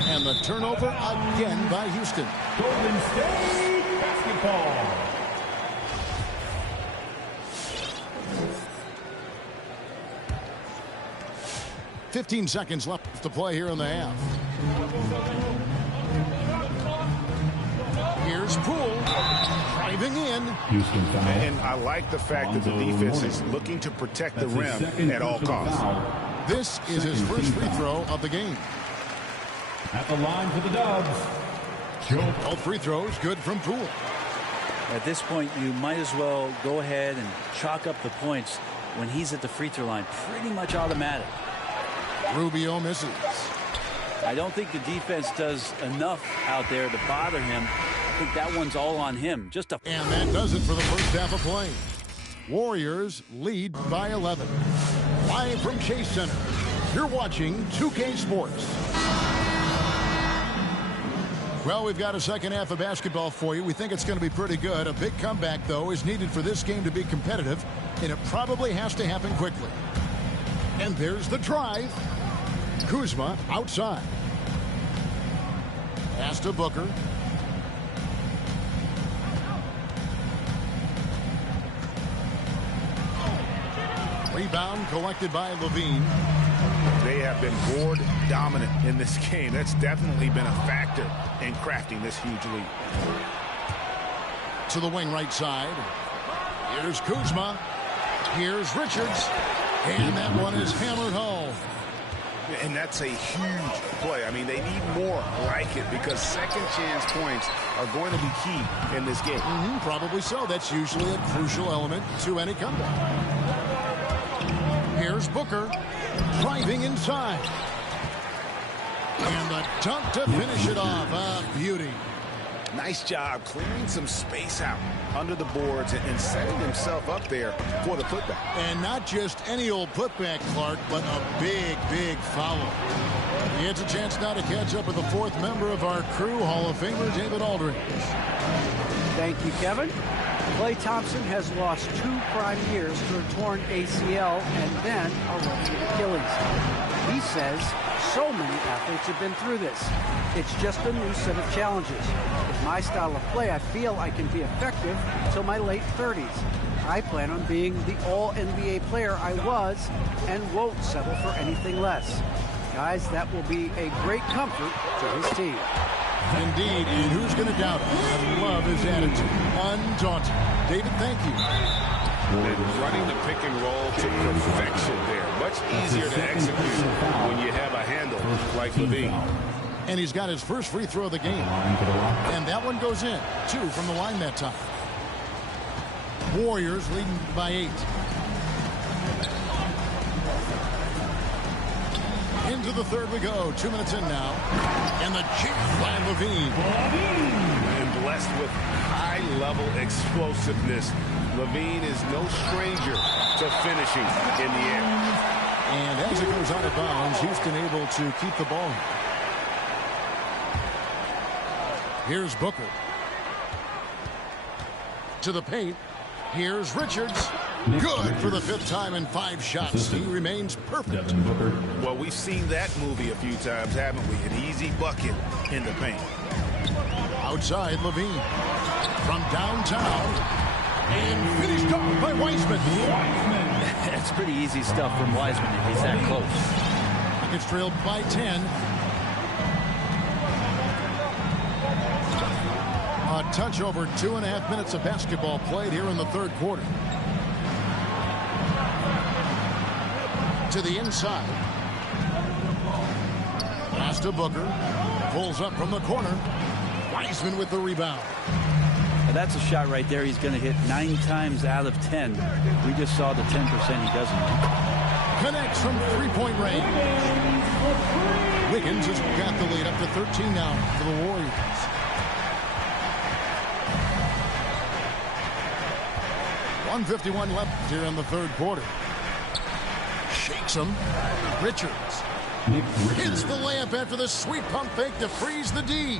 And the turnover again by Houston. Golden State basketball. .15 seconds left to play here in the half. Here's Poole driving in. Houston foul. And I like the fact that the defense is looking to protect the rim at all costs. This is his first free throw of the game. At the line for the Dubs. Both free throws good from Poole. At this point, you might as well go ahead and chalk up the points when he's at the free throw line. Pretty much automatic. Rubio misses. I don't think the defense does enough out there to bother him. I think that one's all on him. And that does it for the first half of play. Warriors lead by 11. Live from Chase Center, you're watching 2K Sports. Well, we've got a second half of basketball for you. We think it's going to be pretty good. A big comeback, though, is needed for this game to be competitive, and it probably has to happen quickly. And there's the drive. Kuzma outside. Pass to Booker. Rebound collected by Levine. They have been board dominant in this game. That's definitely been a factor in crafting this huge lead. To the wing right side. Here's Kuzma. Here's Richards. And that one is hammered home. And that's a huge play. I mean, they need more like it because second chance points are going to be key in this game. Probably so. That's usually a crucial element to any comeback. Here's Booker driving inside. And the dunk to finish it off. A beauty. Nice job clearing some space out under the boards and setting himself up there for the putback. And not just any old putback, Clark, but a big, big foul. He gets a chance now to catch up with the fourth member of our crew, Hall of Famer David Aldridge. Thank you, Kevin. Klay Thompson has lost 2 prime years to a torn ACL and then a ruptured Achilles. He says so many athletes have been through this. It's just a new set of challenges. With my style of play, I feel I can be effective until my late 30s. I plan on being the all-NBA player I was and won't settle for anything less. Guys, that will be a great comfort to his team. Indeed, and who's going to doubt it? I love his attitude. Undaunted. David, thank you. And running the pick and roll to perfection there. Much easier to execute when you have a handle like Levine. And he's got his first free throw of the game. And that one goes in. 2 from the line that time. Warriors leading by 8. Into the third we go. 2 minutes in now. And the jam by Levine. And blessed with high-level explosiveness. Levine is no stranger to finishing in the air. And as it goes out of bounds, Houston able to keep the ball. Here's Booker. To the paint. Here's Richards. Good for the 5th time in 5 shots. He remains perfect. Well, we've seen that movie a few times, haven't we? An easy bucket in the paint. Outside, Levine. From downtown. And finished off by Wiseman. That's pretty easy stuff from Wiseman if he's that close. It's trailed by 10. A touch over 2.5 minutes of basketball played here in the third quarter. To the inside. Pass to Booker. Pulls up from the corner. Wiseman with the rebound. Now that's a shot right there he's going to hit 9 times out of 10. We just saw the 10% he doesn't. Connects from 3-point range. Wiggins has got the lead up to 13 now for the Warriors. .151 left here in the third quarter. Shakes him. Richards. Hits the layup after the sweet pump fake to freeze the D.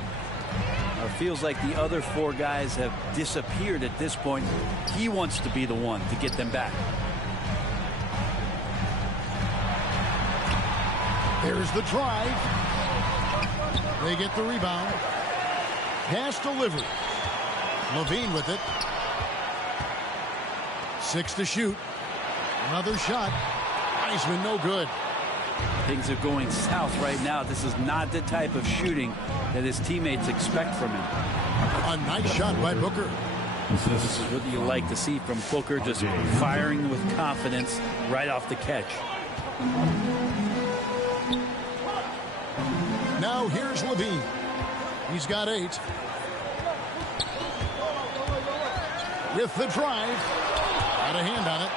Feels like the other 4 guys have disappeared at this point. He wants to be the one to get them back. There's the drive. They get the rebound. Pass delivered. Levine with it. 6 to shoot. Another shot. Wiseman no good. Things are going south right now. This is not the type of shooting that his teammates expect from him. A nice shot by Booker. This is what you like to see from Booker, just firing with confidence right off the catch. Now here's Levine. He's got 8. With the drive. Got a hand on it.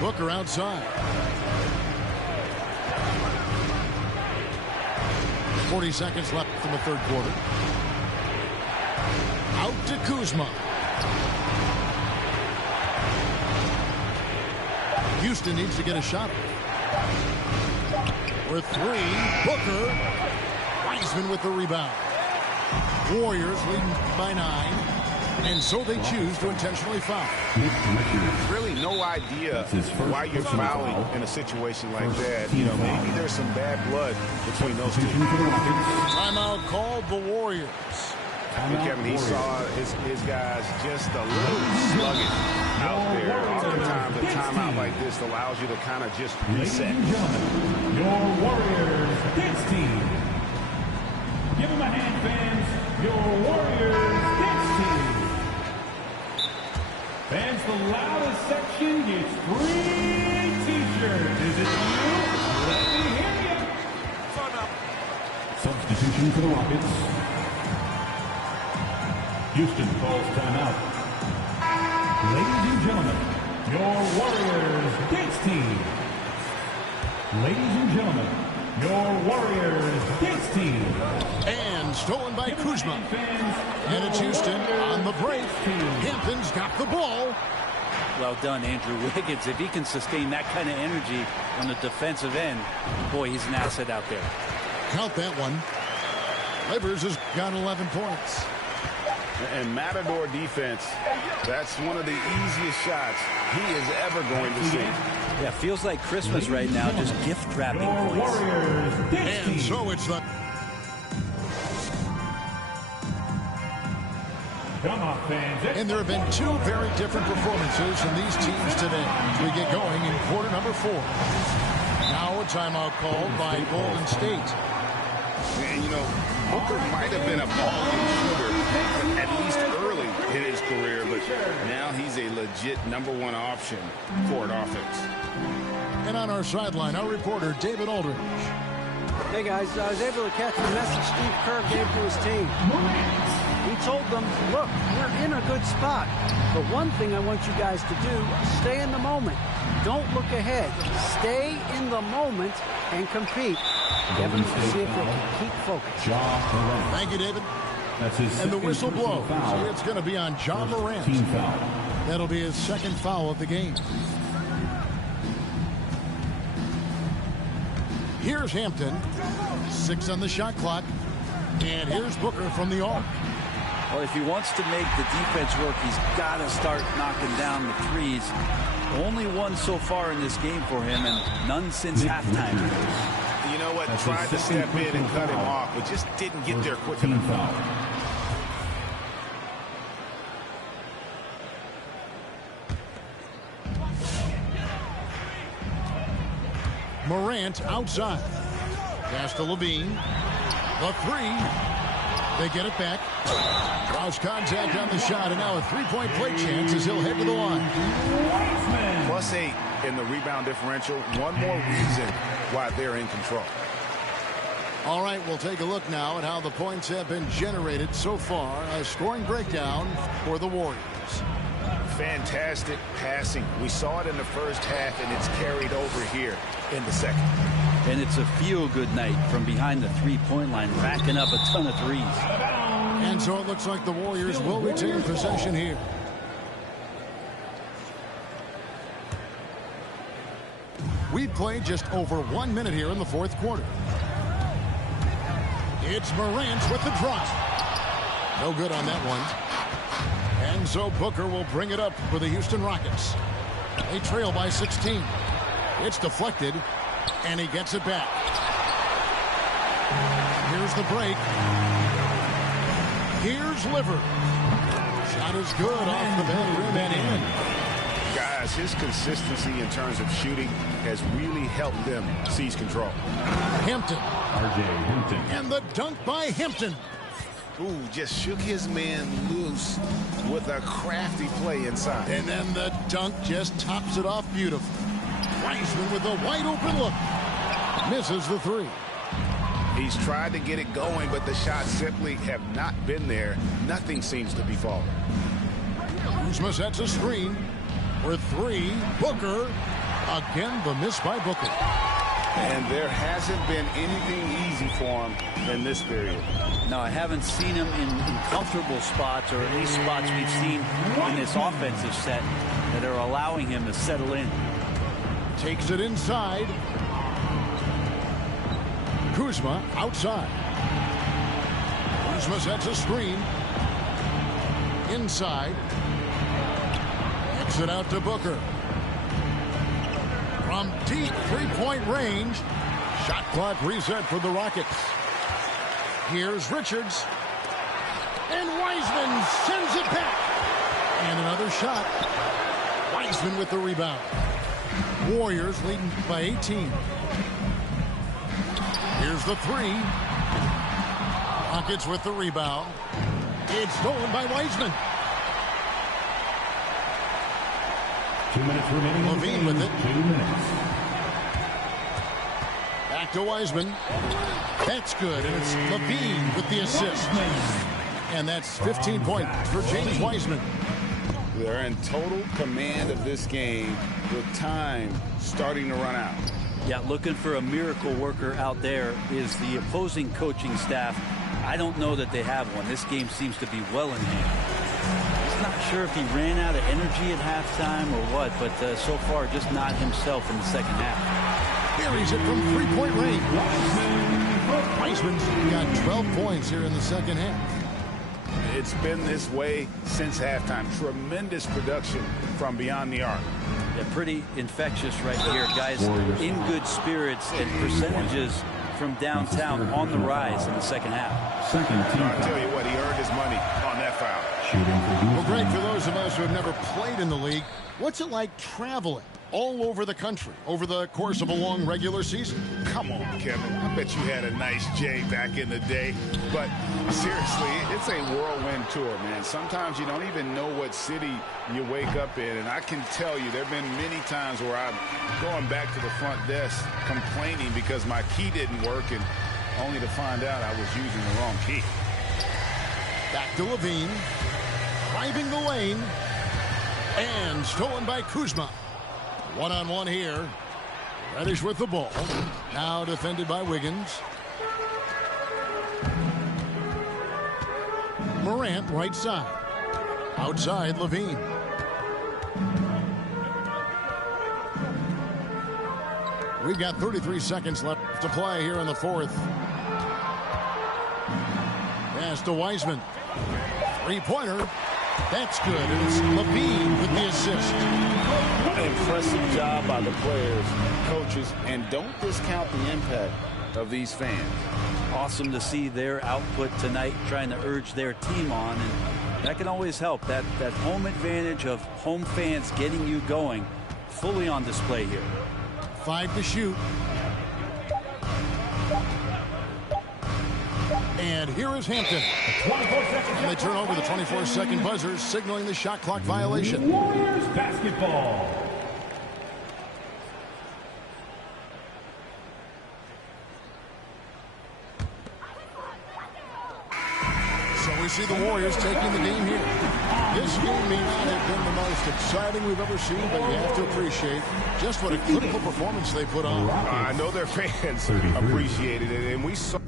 Booker outside. 40 seconds left in the third quarter. Out to Kuzma. Houston needs to get a shot. With 3, Booker. Wiseman with the rebound. Warriors leading by 9. And so they choose to intentionally foul. Really no idea why you're fouling in a situation like that. You know, maybe there's some bad blood between those two. Timeout called the Warriors. Kevin, he saw his guys just a little sluggish out there. Oftentimes a timeout like this allows you to kind of just reset. Your Warriors dance team. Give them a hand, fans. Your Warriors dance team. Fans, the loudest section gets free t-shirts. Is it you? Let me hear you. Substitution for the Rockets. Houston calls timeout. Ladies and gentlemen, your Warriors dance team. Ladies and gentlemen, your Warriors dance team. And stolen by Kuzma. And it's Houston on the break. Hampton's got the ball. Well done, Andrew Wiggins. If he can sustain that kind of energy on the defensive end, boy, he's an asset out there. Count that one. Livers has got 11 points. And Matador defense, that's one of the easiest shots he is ever going to see. Yeah, feels like Christmas right now, just gift wrapping points. And so it's the... Come on, fans. And there have been 2 very different performances from these teams today as we get going in quarter number 4. Now a timeout called by Golden State. And, you know, Booker might have been a volume shooter, at least early in his career, but now he's a legit #1 option for an offense. And on our sideline, our reporter, David Aldridge. Hey, guys, I was able to catch the message Steve Kerr gave to his team. He told them, look, we're in a good spot. But one thing I want you guys to do, stay in the moment. Don't look ahead. Stay in the moment and compete. Kevin, see if they can keep focused. Thank you, David. That's his and the whistle blows. Foul. It's going to be on John Morant. Team foul. That'll be his 2nd foul of the game. Here's Hampton. 6 on the shot clock. And here's Booker from the arc. Well, if he wants to make the defense work, he's got to start knocking down the threes. Only one so far in this game for him, and none since halftime. You know what? Tried to step in and cut him off, but just didn't get there quick enough. Morant outside. Pass to Levine. The 3. They get it back. Draws contact on the shot, and now a 3-point play chance as he'll head to the line. +8 in the rebound differential. One more reason why they're in control. All right, we'll take a look now at how the points have been generated so far. A scoring breakdown for the Warriors. Fantastic passing. We saw it in the first half, and it's carried over here in the second. And it's a feel-good night from behind the three-point line, racking up a ton of threes. And so it looks like the Warriors will retain possession here. We've played just over 1 minute here in the fourth quarter. It's Morant with the drop. No good on that one. And so Booker will bring it up for the Houston Rockets. They trail by 16. It's deflected, and he gets it back. Here's the break. Here's Liver. Shot is good off the bad rim and in. Guys, his consistency in terms of shooting has really helped them seize control. Hampton. R.J. Hampton. And the dunk by Hampton. Ooh, just shook his man loose with a crafty play inside. And then the dunk just tops it off beautifully. Wiseman with a wide open look. Misses the three. He's tried to get it going, but the shots simply have not been there. Nothing seems to be falling. Kuzma sets a screen for three. Booker. Again, the miss by Booker. And there hasn't been anything easy for him in this period. No, I haven't seen him in comfortable spots, or at least spots we've seen in this offensive set that are allowing him to settle in. Takes it inside. Kuzma outside. Kuzma sets a screen. Inside. Kicks it out to Booker. From deep three-point range. Shot clock reset for the Rockets. Here's Richards. And Wiseman sends it back. And another shot. Wiseman with the rebound. Warriors leading by 18. Here's the three. Rockets with the rebound. It's stolen by Wiseman. 2 minutes remaining. Levine with it. 2 minutes. Back to Wiseman. That's good, and it's Levine with the assist. And that's 15 points for James Wiseman. They're in total command of this game with time starting to run out. Yeah, looking for a miracle worker out there is the opposing coaching staff. I don't know that they have one. This game seems to be well in hand. He's not sure if he ran out of energy at halftime or what, but so far just not himself in the second half. Carries it from three-point range. Wiseman's got 12 points here in the second half. It's been this way since halftime. Tremendous production from beyond the arc. Yeah, pretty infectious right here. Guys in good spirits and percentages from downtown on the rise in the second half. I'll tell you what, he earned his money on that foul. Well, Greg, for those of us who have never played in the league, what's it like traveling all over the country over the course of a long regular season? Come on, Kevin. I bet you had a nice J back in the day. But seriously, it's a whirlwind tour, man. Sometimes you don't even know what city you wake up in. And I can tell you there have been many times where I'm going back to the front desk complaining because my key didn't work, and only to find out I was using the wrong key. Back to Levine. Driving the lane. And stolen by Kuzma. One-on-one here. Reddish with the ball. Now defended by Wiggins. Morant right side. Outside Levine. We've got 33 seconds left to play here in the fourth. Pass to Wiseman. Three-pointer. That's good. And it's Levine with the assist. Impressive job by the players, coaches, and don't discount the impact of these fans. Awesome to see their output tonight, trying to urge their team on, and that can always help. That home advantage of home fans getting you going, fully on display here. 5 to shoot. And here is Hampton. And they turn over the 24-second buzzer, signaling the shot clock violation. Warriors basketball. So we see the Warriors taking the game here. This game may not have been the most exciting we've ever seen, but you have to appreciate just what a clinical performance they put on. I know their fans appreciated it, and we saw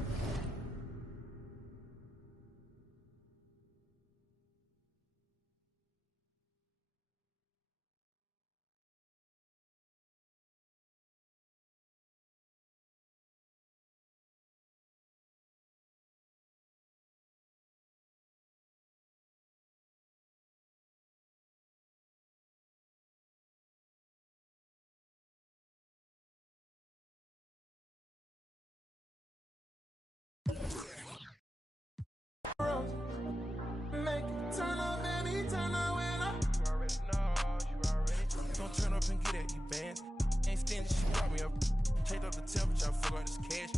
Don't turn up and get at you, bands. Ain't stingy, she brought me up. Take up the temperature, I forgot this cash.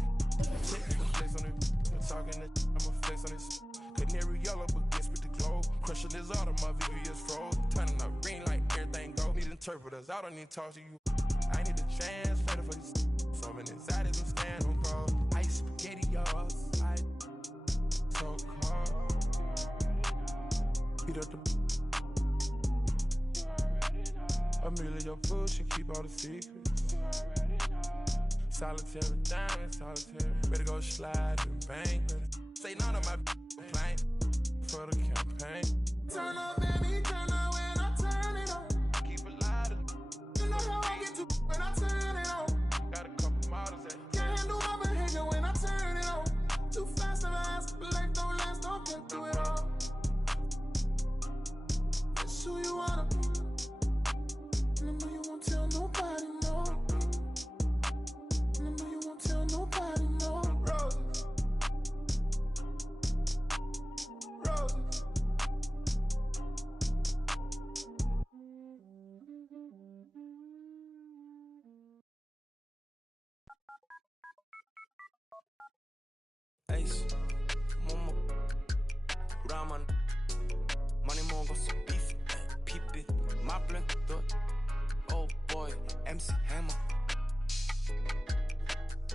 Check the flex on it. I'm talking that I'ma flex on this. Canary yellow, but gets with the glow. Crushing this auto, my VVS froze. Turning up green like everything go. Need interpreters, I don't need to talk to you. I need a translator for this. So many anxieties, I'm stand on bro. Ice spaghetti, y'all. So cold. Beat up the. Amelia food, she keep all the secrets. Solitary diamond, solitary. Better go slide and bang. Say none of my complaint for the campaign. Turn up, baby, turn up when I turn it on. Keep it lighter. You know how I get to when I turn it on. Got a couple models that can't handle my behavior when I turn it on. Too fast to last, but life don't last, don't get through it all. That's who you wanna be. And I know you won't tell nobody, no. And I know you won't tell nobody, no. Roses. Roses. Ace, Momo, Raman, Money 먹었어 beef, 피빛, 마블링, oh boy, MC Hammer.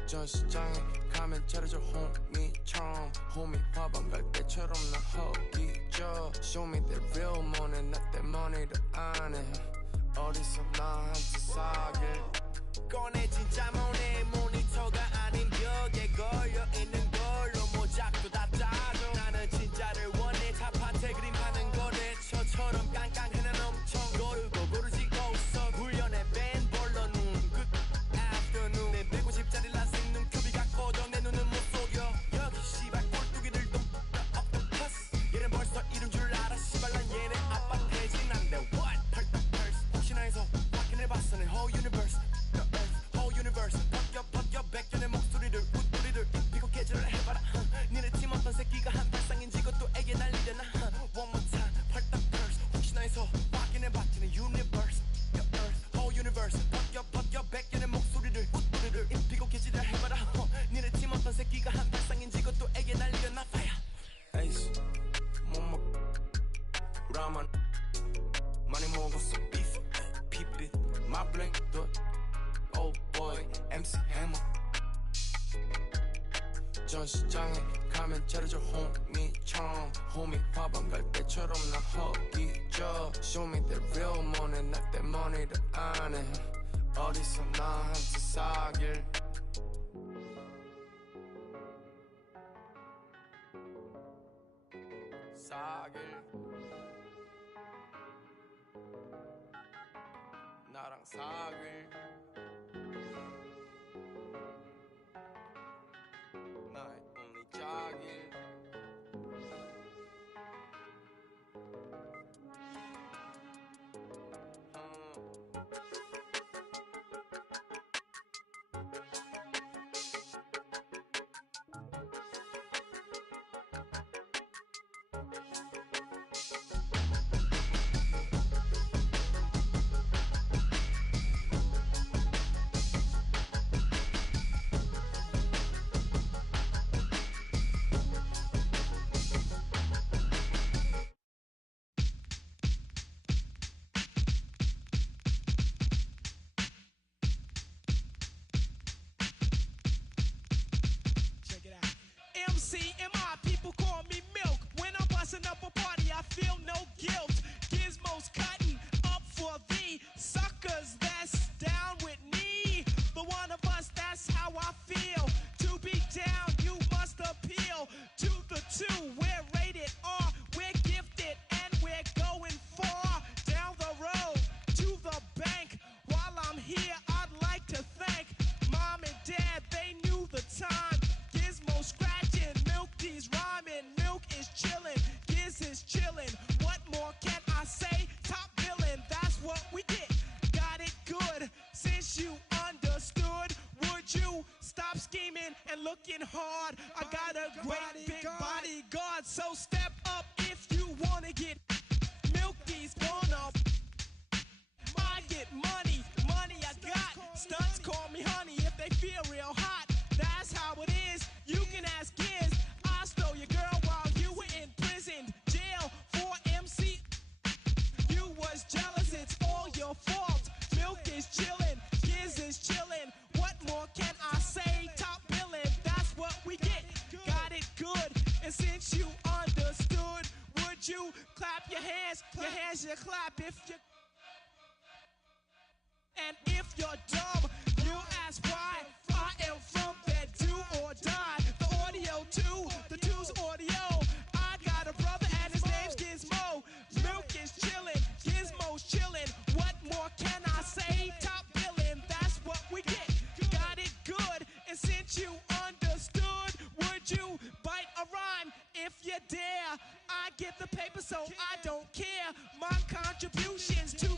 전 시장에 가면 차려줘 호미처럼 호미 화방 갈 때처럼 나 허기져. Show me the real money, not that money를 안 해. 어디서 나한테 사길 꺼내 진짜 모네 모니터가 아닌 벽에 걸려 있는 걸로 모작도 다 따져. 나는 진짜를 원해 탑한테 그림 하는 거래처처럼 깡깡해 난 엄청 고르고 고르지고 있어. 훈련에 밴 벌러 눈 Good afternoon 내 150짜리 라식 눈곱이 각거져 내 눈은 못 속여. 여기 씨발 꼴뚜기들도 octopus 얘는 벌써 이름 줄 알아. 씨발 난 얘네 아빠 돼지 난데 what 펄떡펄스 혹시나 해서 확인해봤어 내 whole universe the earth whole universe 벗겨 백견의 목소리를 웃소리를 입히고 깨질을 해봐라. 니네 팀 어떤 새끼가 한 발상인지 그것도 애게 날리려나. One more time 펄떡펄스 혹시나 해서 확인해봤지 내 universe the earth whole universe 벗겨 백견의 목소리를 웃소리를 입히고 깨질을 해봐라. 니네 팀 어떤 새끼가 한 발상인지 그것도 애게 날리려나. Fire Ace 모모 라만 많이 먹었어 beef 피빛 마블링 oh boy MC Hammer. 전 시장에 가면 차려줘 호미처럼 호미 화방 갈 때처럼 나 허기져. Show me the real money, not that money를 안 해. 어디서 나한테 사길 나랑 사귈 나의 only 자길 Looking hard, I got a great big bodyguard, so step up if you wanna get milk. Milky's gonna. I get money, money I got. Stunts call me honey if they feel real hot. That's how it is. You can ask kids. I stole your girl while you were in prison. Jail for MC. You was jealous, it's all your fault. Milk is chillin', Giz is chillin'. What more can I say? Top billin', that's what we get. Got it good, and since you understood, would you clap your hands? Your hands you clap if you. And if you're dumb, you ask why. I am from bed, do or die. The audio too, the two's audio. I got a brother and his name's Gizmo. Milk is chillin', Gizmo's chillin'. What more can I say? Top billin', that's what we get. Got it good, and since you understood, would you bite a rhyme if you dare? I get the paper, so I don't care. My contributions to